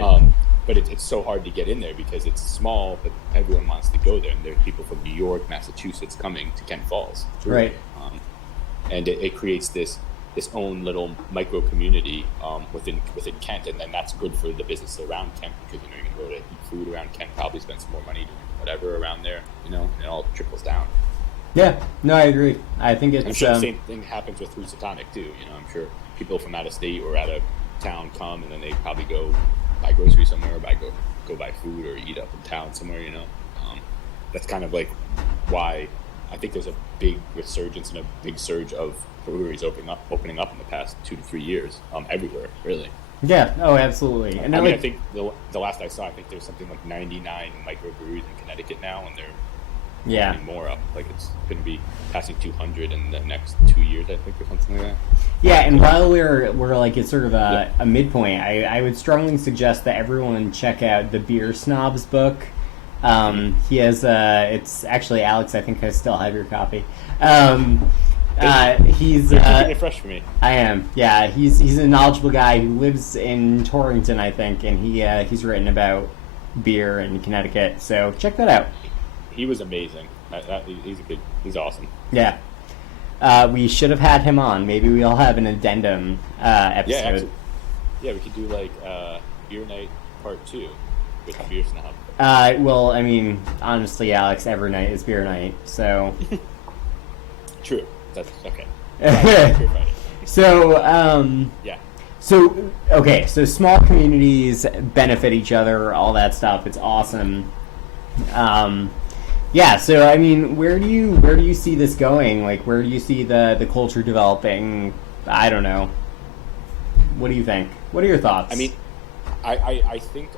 But it's so hard to get in there because it's small, but everyone wants to go there, and there's people from New York, Massachusetts coming to Kent Falls, Right. and it creates this own little micro community within Kent, and then that's good for the business around Kent because you can go to eat food around Kent, probably spend some more money doing whatever around there, and it all trickles down. Yeah. No, I agree. I think it's. I'm sure the same thing happens with Housatonic too. I'm sure people from out of state or out of town come, and then they probably go buy groceries somewhere, or go buy food, or eat up in town somewhere. That's kind of like why I think there's a big resurgence and a big surge of breweries opening up in the past 2 to 3 years, everywhere, really. Yeah. Oh, absolutely. And I think the last I saw, I think there's something like 99 microbreweries in Connecticut now, and they're opening more up. Like it's going to be passing 200 in the next 2 years, I think, or something like that. Yeah, and while we're like it's sort of a midpoint, I would strongly suggest that everyone check out the Beer Snobs book. He has it's actually Alex. I think I still have your copy. He's You're keeping it fresh for me. I am. Yeah, he's a knowledgeable guy who lives in Torrington, I think, and he's written about beer in Connecticut. So check that out. He was amazing. He's awesome. Yeah. We should have had him on. Maybe we'll have an addendum episode. Yeah, we could do like Beer Night Part 2 with the Beer Snob. Well, I mean, honestly, Alex, every night is beer night, so. True. That's okay. So, yeah. So, okay, so small communities benefit each other, all that stuff. It's awesome. Yeah, so I mean, where do you see this going? Like, where do you see the culture developing? I don't know. What do you think? What are your thoughts? I mean, I think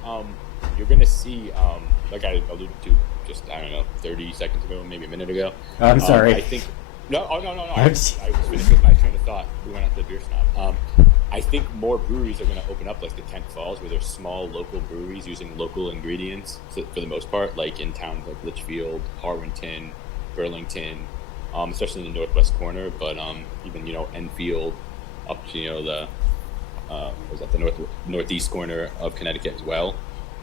you're going to see, like I alluded to just, 30 seconds ago, maybe a minute ago. Oh, I'm sorry. I think... No. I was finished with my train of thought. We went out to the Beer Snob. I think more breweries are going to open up, like the Kent Falls, where there's small local breweries using local ingredients for the most part, like in towns like Litchfield, Harwinton, Burlington, especially in the northwest corner, but even Enfield, up to the northeast corner of Connecticut as well.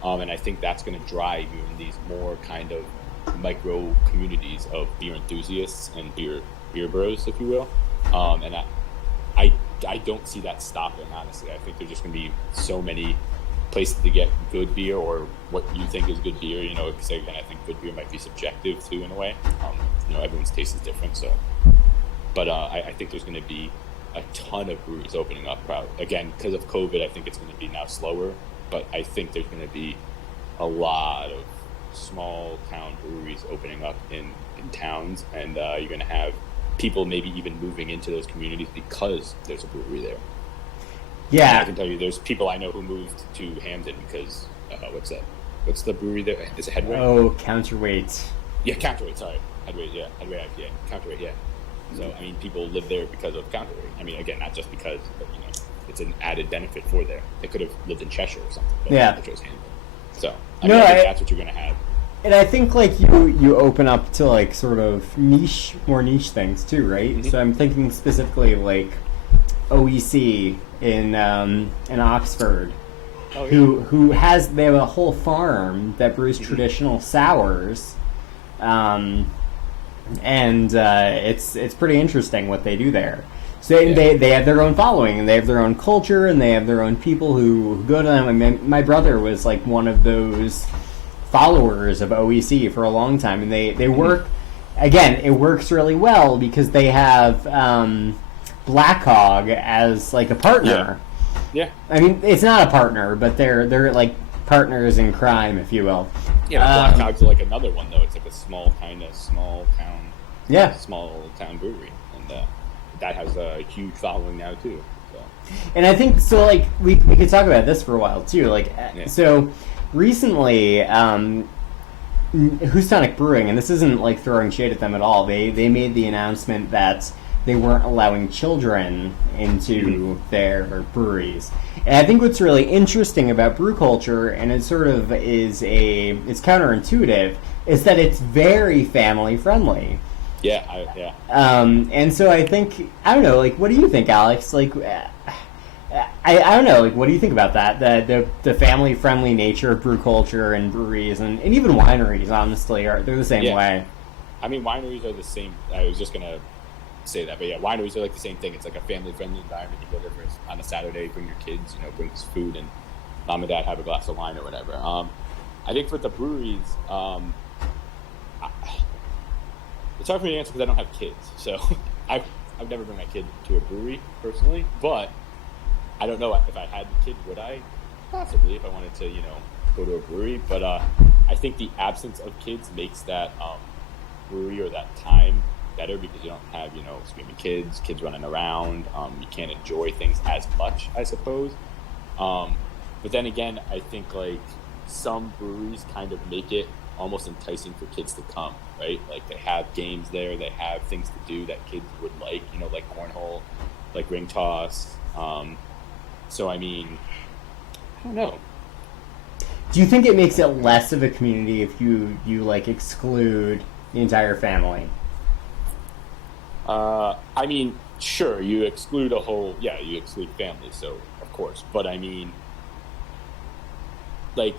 And I think that's going to drive you in these more kind of micro communities of beer enthusiasts and beer bros, if you will. And I don't see that stopping, honestly. I think there's just going to be so many places to get good beer, or what you think is good beer. Because again, I think good beer might be subjective too, in a way. Everyone's taste is different. So, but I think there's going to be a ton of breweries opening up. Again, because of COVID, I think it's going to be now slower. But I think there's going to be a lot of small town breweries opening up in towns, and you're going to have people maybe even moving into those communities because there's a brewery there. Yeah, and I can tell you, there's people I know who moved to Hamden because what's that? What's the brewery there? Is it Headway? Oh, Counterweight. Yeah, Counterweight. Sorry, Headway. Yeah, Headway IPA. Counterweight. Yeah. So I mean, people live there because of Counterweight. I mean, again, not just because, but it's an added benefit for there. They could have lived in Cheshire or something. But yeah. They chose Hamden. So I think that's what you're going to have. And I think like you open up to like sort of more niche things too, right? Mm-hmm. So I'm thinking specifically like OEC in Oxford, who they have a whole farm that brews traditional sours, and it's pretty interesting what they do there. So they have their own following, and they have their own culture, and they have their own people who go to them. I mean, my brother was like one of those followers of OEC for a long time, and they work. Again, it works really well because they have Black Hog as like a partner. Yeah. I mean, it's not a partner, but they're like partners in crime, if you will. Yeah, Black Hog's like another one though. It's like a small town. Yeah. Small town brewery, and that has a huge following now too. So. And I think so. Like we could talk about this for a while too. Like so. Recently, Houstonic Brewing, and this isn't like throwing shade at them at all. They made the announcement that they weren't allowing children into their breweries. And I think what's really interesting about brew culture, and it sort of it's counterintuitive, is that it's very family friendly. Yeah. And so I think, I don't know, like, what do you think, Alex? Like, I don't know, like, what do you think about that? The family friendly nature of brew culture and breweries and even wineries, honestly, they're the same way. I mean, wineries are the same. I was just gonna say that, but yeah, wineries are like the same thing. It's like a family-friendly environment. You go there on a Saturday, bring your kids, bring food, and mom and dad have a glass of wine or whatever. I think for the breweries, it's hard for me to answer because I don't have kids. So I've never bring my kid to a brewery personally, but I don't know if I had a kid, would I? Possibly, if I wanted to, go to a brewery. But I think the absence of kids makes that brewery or that time better because you don't have, screaming kids running around. You can't enjoy things as much, I suppose. But then again, I think like some breweries kind of make it almost enticing for kids to come, right? Like they have games there, they have things to do that kids would like, like cornhole, like ring toss. So I mean, I don't know. Do you think it makes it less of a community if you like exclude the entire family? I mean, sure, you exclude you exclude families, so of course. But I mean, like,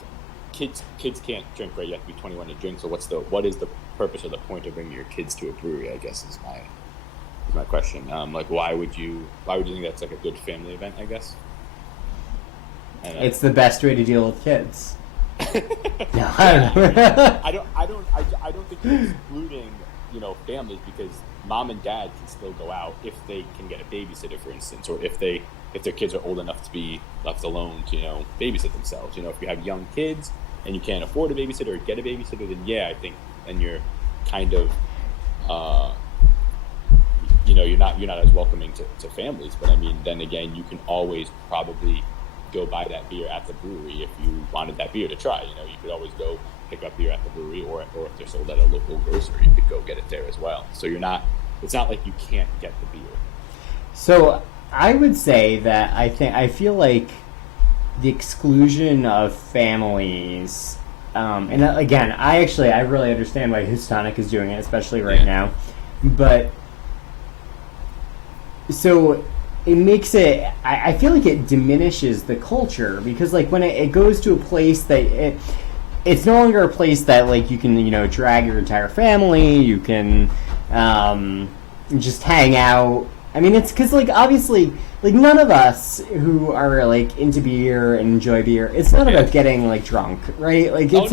kids can't drink, right? You have to be 21 to drink. So what is the purpose or the point of bringing your kids to a brewery? I guess is my question. Like, why would you think that's like a good family event? I guess. It's the best way to deal with kids. No, I don't think you're excluding, families because mom and dad can still go out if they can get a babysitter, for instance, or if their kids are old enough to be left alone to, babysit themselves. If you have young kids and you can't afford a babysitter or get a babysitter, then I think then you're kind of, you're not as welcoming to families. But I mean, then again, you can always probably go buy that beer at the brewery if you wanted that beer to try. You could always go pick up beer at the brewery, or if they're sold at a local grocery, you could go get it there as well. So it's not like you can't get the beer. So I would say that I feel like the exclusion of families, and again, I really understand why Houstonic is doing it, especially right now, but so it makes it, I feel like it diminishes the culture because like when it goes to a place that it's no longer a place that like you can drag your entire family, you can just hang out. I mean, it's because like obviously like none of us who are like into beer and enjoy beer, it's not about getting like drunk, right? Like it's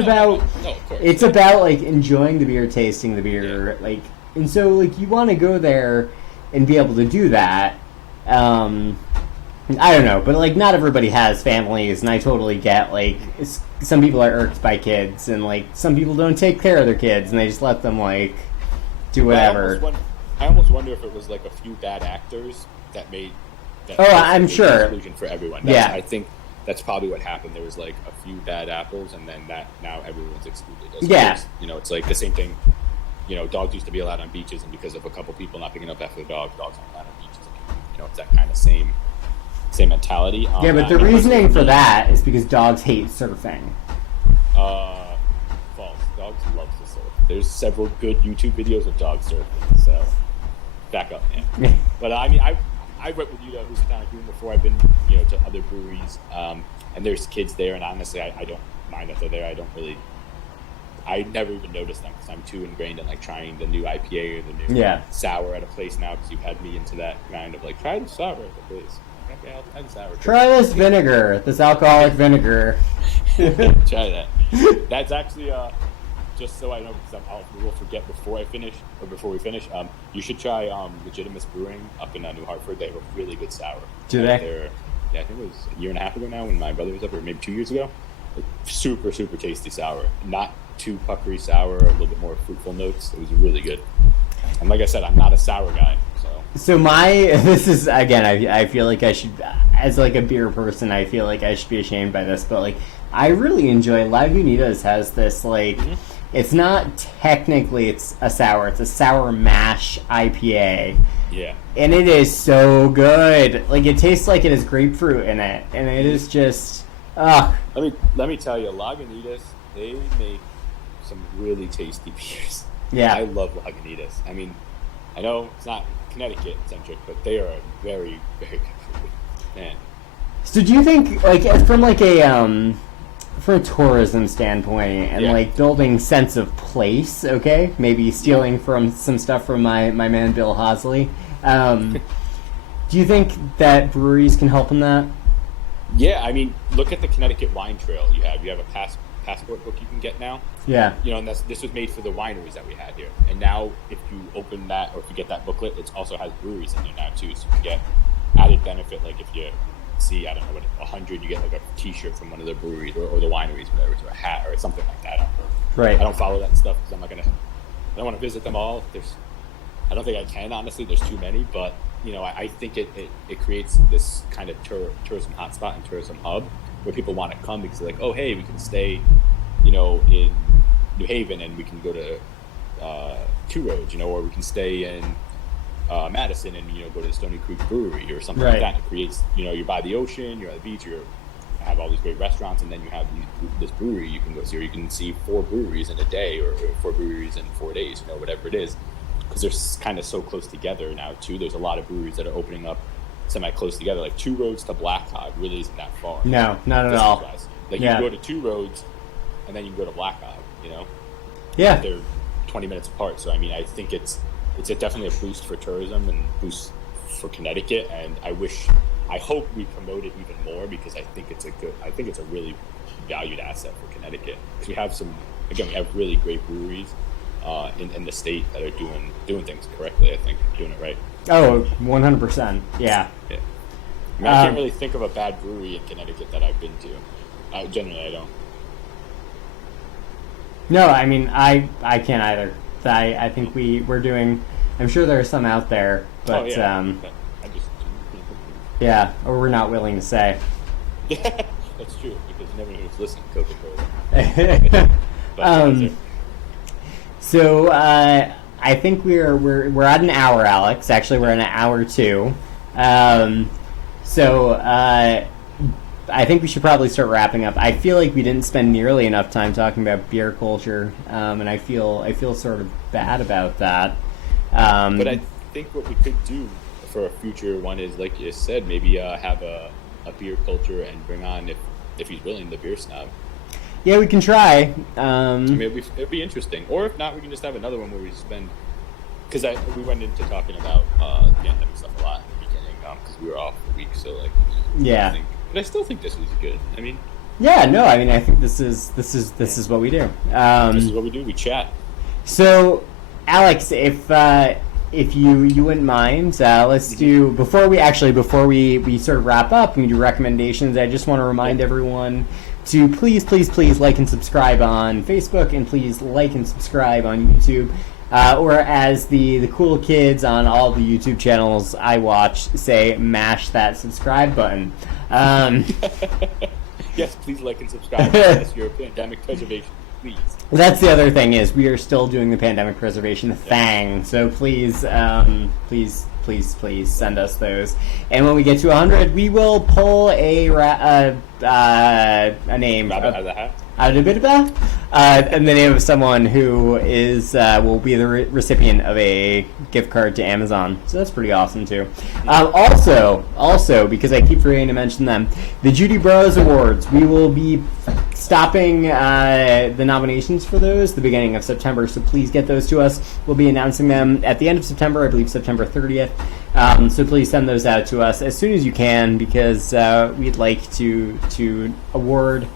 about like enjoying the beer, tasting the beer, like, and so like you want to go there and be able to do that. I don't know, but like not everybody has families, and I totally get like some people are irked by kids, and like some people don't take care of their kids, and they just let them like do whatever. I almost wonder if it was like a few bad actors that made that. Oh, I'm sure. Exclusion for everyone. I think that's probably what happened. There was like a few bad apples, and then now everyone's excluded. It's like the same thing. Dogs used to be allowed on beaches, and because of a couple people not picking up after the dogs aren't allowed on beaches. It's that kind of same mentality. But the reasoning for that is because dogs hate surfing. False. Dogs love to surf. There's several good YouTube videos of dogs surfing. So back up, man. But I mean, I went with you to Houstonic Brewing before. I've been, to other breweries, and there's kids there, and honestly, I don't mind that they're there. I never even noticed them because I'm too ingrained in like trying the new IPA or the new sour at a place now because you've had me into that kind of like try the sour at the place. Okay, I'll try the sour. Try this vinegar, this alcoholic vinegar. Try that. That's actually just so I know because we'll forget before we finish. You should try Legitimate Brewing up in New Hartford. They have a really good sour. Do they? I think it was a year and a half ago now when my brother was up, or maybe 2 years ago. Super, super tasty sour. Not too puckery sour, a little bit more fruitful notes. It was really good. And like I said, I'm not a sour guy. So this is, again, I feel like I should, as like a beer person, I feel like I should be ashamed by this, but like, I really enjoy, Lagunitas has this like, It's not technically it's a sour. It's a sour mash IPA. Yeah. And it is so good. Like, it tastes like it has grapefruit in it, and it is just ugh. Let me tell you, Lagunitas, they make some really tasty beers. Yeah. I love Lagunitas. I mean, I know it's not Connecticut centric, but they are a very, very good brewery. Man. So do you think, like, from like from a tourism standpoint and like building sense of place, okay, maybe stealing from some stuff from my man Bill Hosley, do you think that breweries can help in that? Yeah, I mean, look at the Connecticut wine trail you have. You have a passport book you can get now. Yeah. You know, and this was made for the wineries that we had here. And now, if you open that, or if you get that booklet, it also has breweries in there now, too. So you get added benefit, like if you see, I don't know, 100, you get like a T-shirt from one of the breweries, or the wineries, whatever, or a hat, or something like that. Right. I don't follow that stuff, because I don't want to visit them all. I don't think I can, honestly. There's too many, but you know, I think it creates this kind of tourism hotspot and tourism hub where people want to come because they're like, oh, hey, we can stay, you know, in New Haven and we can go to Two Roads, you know, or we can stay in Madison and, you know, go to the Stony Creek Brewery or something like that. And it creates, you know, you're by the ocean, you're at the beach, you have all these great restaurants, and then you have this brewery you can go see, or you can see 4 breweries in a day, or 4 breweries in 4 days, you know, whatever it is. Because they're kind of so close together now, too. There's a lot of breweries that are opening up semi-close together. Like Two Roads to Black Hog really isn't that far. No, not at all. Like, you can go to Two Roads, and then you can go to Black Hog, you know? Yeah. They're 20 minutes apart. So, I mean, I think it's definitely a boost for tourism and boost for Connecticut. And I hope we promote it even more, because I think it's a really valued asset for Connecticut. Because we have really great breweries in the state that are doing things correctly. I think doing it right. Oh, 100%. Yeah. I mean, I can't really think of a bad brewery in Connecticut that I've been to. Generally, I don't. No, I mean, I can't either. I think we're doing. I'm sure there are some out there, but yeah, or we're not willing to say. Yeah, that's true, because you never know who's listening to Coca-Cola. So I think we're at an hour, Alex. Actually, we're in an hour 2. So I think we should probably start wrapping up. I feel like we didn't spend nearly enough time talking about beer culture, and I feel sort of bad about that. But I think what we could do for a future one is, like you said, maybe have a beer culture and bring on, if he's willing, the beer snob. Yeah, we can try. I mean, it'd be interesting. Or if not, we can just have another one where we spend... Because we went into talking about pandemic stuff a lot in the beginning, because we were off a week, so like... Yeah. But I still think this was good. I mean... Yeah, no, I mean, I think this is what we do. This is what we do. We chat. So, Alex, if you wouldn't mind, let's do... Before we sort of wrap up and we do recommendations, I just want to remind everyone to please like and subscribe on Facebook, and please like and subscribe on YouTube, or as the cool kids on all the YouTube channels I watch say, mash that subscribe button. Yes, please like and subscribe. That's your pandemic preservation, please. That's the other thing, is we are still doing the pandemic preservation thing, so please send us those. And when we get to 100, we will pull a name. Rabbit out of the hat? And the name of someone who will be the recipient of a gift card to Amazon. So that's pretty awesome too. Also, because I keep forgetting to mention them, the Judy Bros Awards. We will be stopping the nominations for those the beginning of September. So please get those to us. We'll be announcing them at the end of September. I believe September 30th. So please send those out to us as soon as you can, because we'd like to award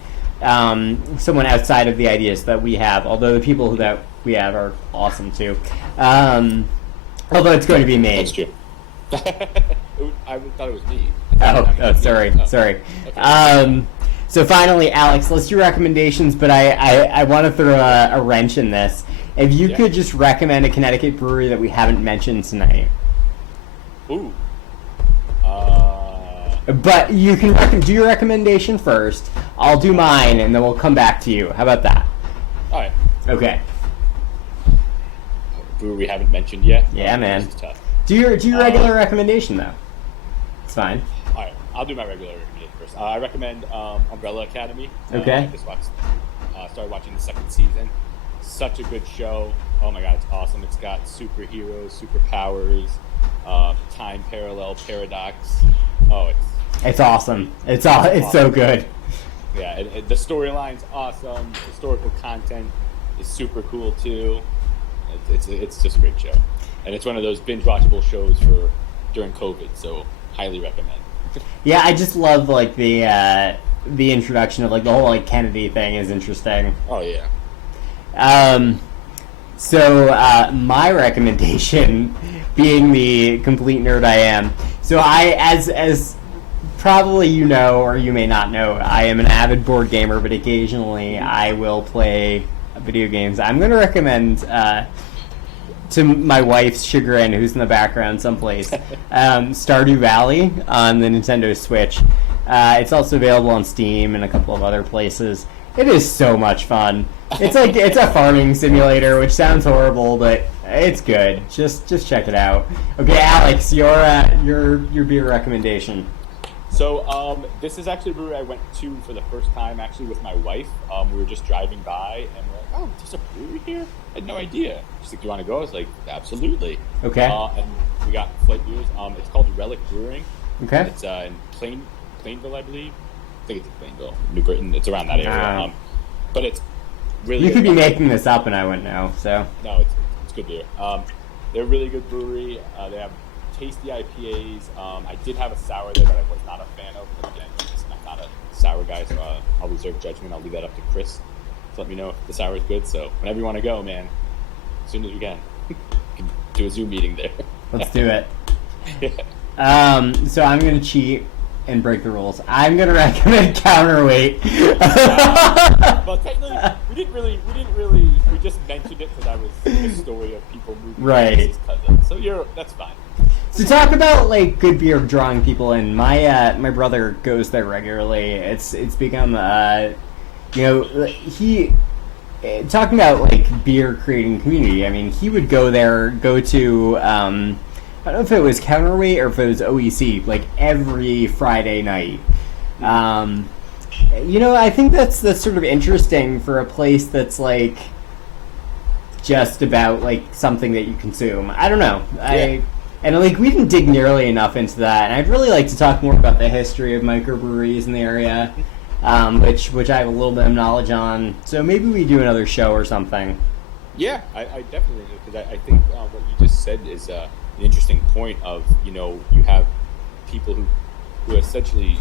someone outside of the ideas that we have, although the people that we have are awesome too. Although it's going to be me. That's true. I thought it was me. Sorry. Okay. So finally, Alex, let's do recommendations, but I want to throw a wrench in this. If you could just recommend a Connecticut brewery that we haven't mentioned tonight. Ooh. But you can do your recommendation first. I'll do mine, and then we'll come back to you. How about that? All right. Okay. Brewery we haven't mentioned yet. Yeah, man. This is tough. Do your regular recommendation though. It's fine. All right, I'll do my regular recommendation first. I recommend Umbrella Academy. Okay. I just started watching the second season. Such a good show. Oh my god, it's awesome. It's got superheroes, superpowers, time parallel, paradox. Oh, it's awesome. It's so good. Yeah, the storyline's awesome. Historical content is super cool too. It's just a great show, and it's one of those binge watchable shows for during COVID. So highly recommend. Yeah, I just love like the introduction of like the whole like Kennedy thing is interesting. Oh yeah. So my recommendation, being the complete nerd I am, so I as probably you know or you may not know, I am an avid board gamer, but occasionally I will play video games. I'm going to recommend, to my wife's chagrin, who's in the background someplace, Stardew Valley on the Nintendo Switch. It's also available on Steam and a couple of other places. It is so much fun. It's like it's a farming simulator, which sounds horrible, but it's good. Just check it out. Okay, Alex, your beer recommendation. So this is actually a brewery I went to for the first time, actually with my wife. We were just driving by, and we're like, "Oh, there's a brewery here? I had no idea." She's like, "Do you want to go?" I was like, "Absolutely." Okay. And we got flight beers. It's called Relic Brewing. Okay. It's in Plainville, I believe. I think it's in Plainville, New Britain. It's around that area. But it's really. You could be making this up, and I wouldn't know. So. No, it's good beer. They're a really good brewery. They have tasty IPAs. I did have a sour there that I was not a fan of, but again, I'm not a sour guy, so I'll reserve judgment. I'll leave that up to Chris to let me know if the sour is good. So whenever you want to go, man, as soon as we can, we can do a Zoom meeting there. Let's do it. Yeah. So I'm gonna cheat and break the rules. I'm gonna recommend Counterweight. Well, technically, we didn't really. We just mentioned it because I was the story of people moving. Right. Cousin. So that's fine. So talk about like good beer drawing people in. My brother goes there regularly. It's become he talking about like beer creating community. I mean, he would go to I don't know if it was Counterweight or if it was OEC like every Friday night. I think that's sort of interesting for a place that's like just about like something that you consume. I don't know. Yeah. And like we didn't dig nearly enough into that, and I'd really like to talk more about the history of microbreweries in the area, which I have a little bit of knowledge on. So maybe we do another show or something. Yeah, I definitely do, because I think what you just said is an interesting point of you have people who essentially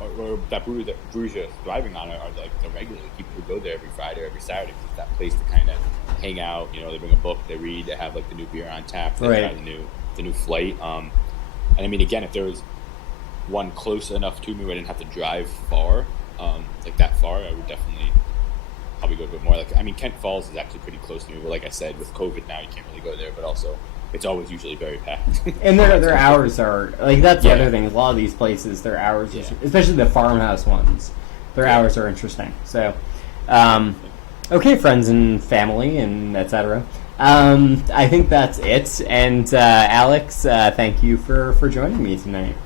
or that breweries are thriving on are like the regular people who go there every Friday or every Saturday, because it's that place to kind of hang out. They bring a book, they read, they have like the new beer on tap, they right. have the new flight. And I mean, again, if there was one close enough to me where I didn't have to drive far, like that far, I would definitely probably go a bit more. Like, I mean, Kent Falls is actually pretty close to me, but like I said, with COVID now, you can't really go there. But also, it's always usually very packed. And their hours are like that's the other thing. A lot of these places, their hours, especially the farmhouse ones, their hours are interesting. So, okay, friends and family and etc. I think that's it. And Alex, thank you for joining me tonight.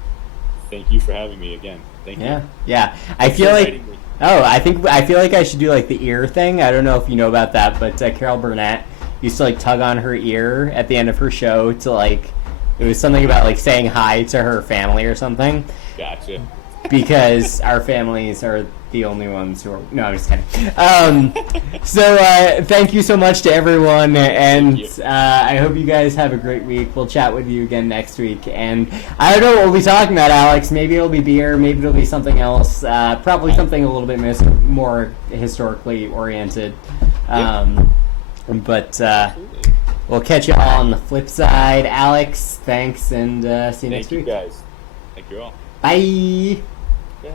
Thank you for having me again. Thank you. Yeah. I feel like I feel like I should do like the ear thing. I don't know if you know about that, but Carol Burnett used to like tug on her ear at the end of her show to like it was something about like saying hi to her family or something. Gotcha. Because our families are the only ones who are... No, I'm just kidding. So, thank you so much to everyone, and I hope you guys have a great week. We'll chat with you again next week, and I don't know what we'll be talking about, Alex. Maybe it'll be beer, maybe it'll be something else, probably something a little bit more historically oriented. But we'll catch you all on the flip side. Alex, thanks, and see you next week. Thank you, guys. Thank you all. Bye. Bye.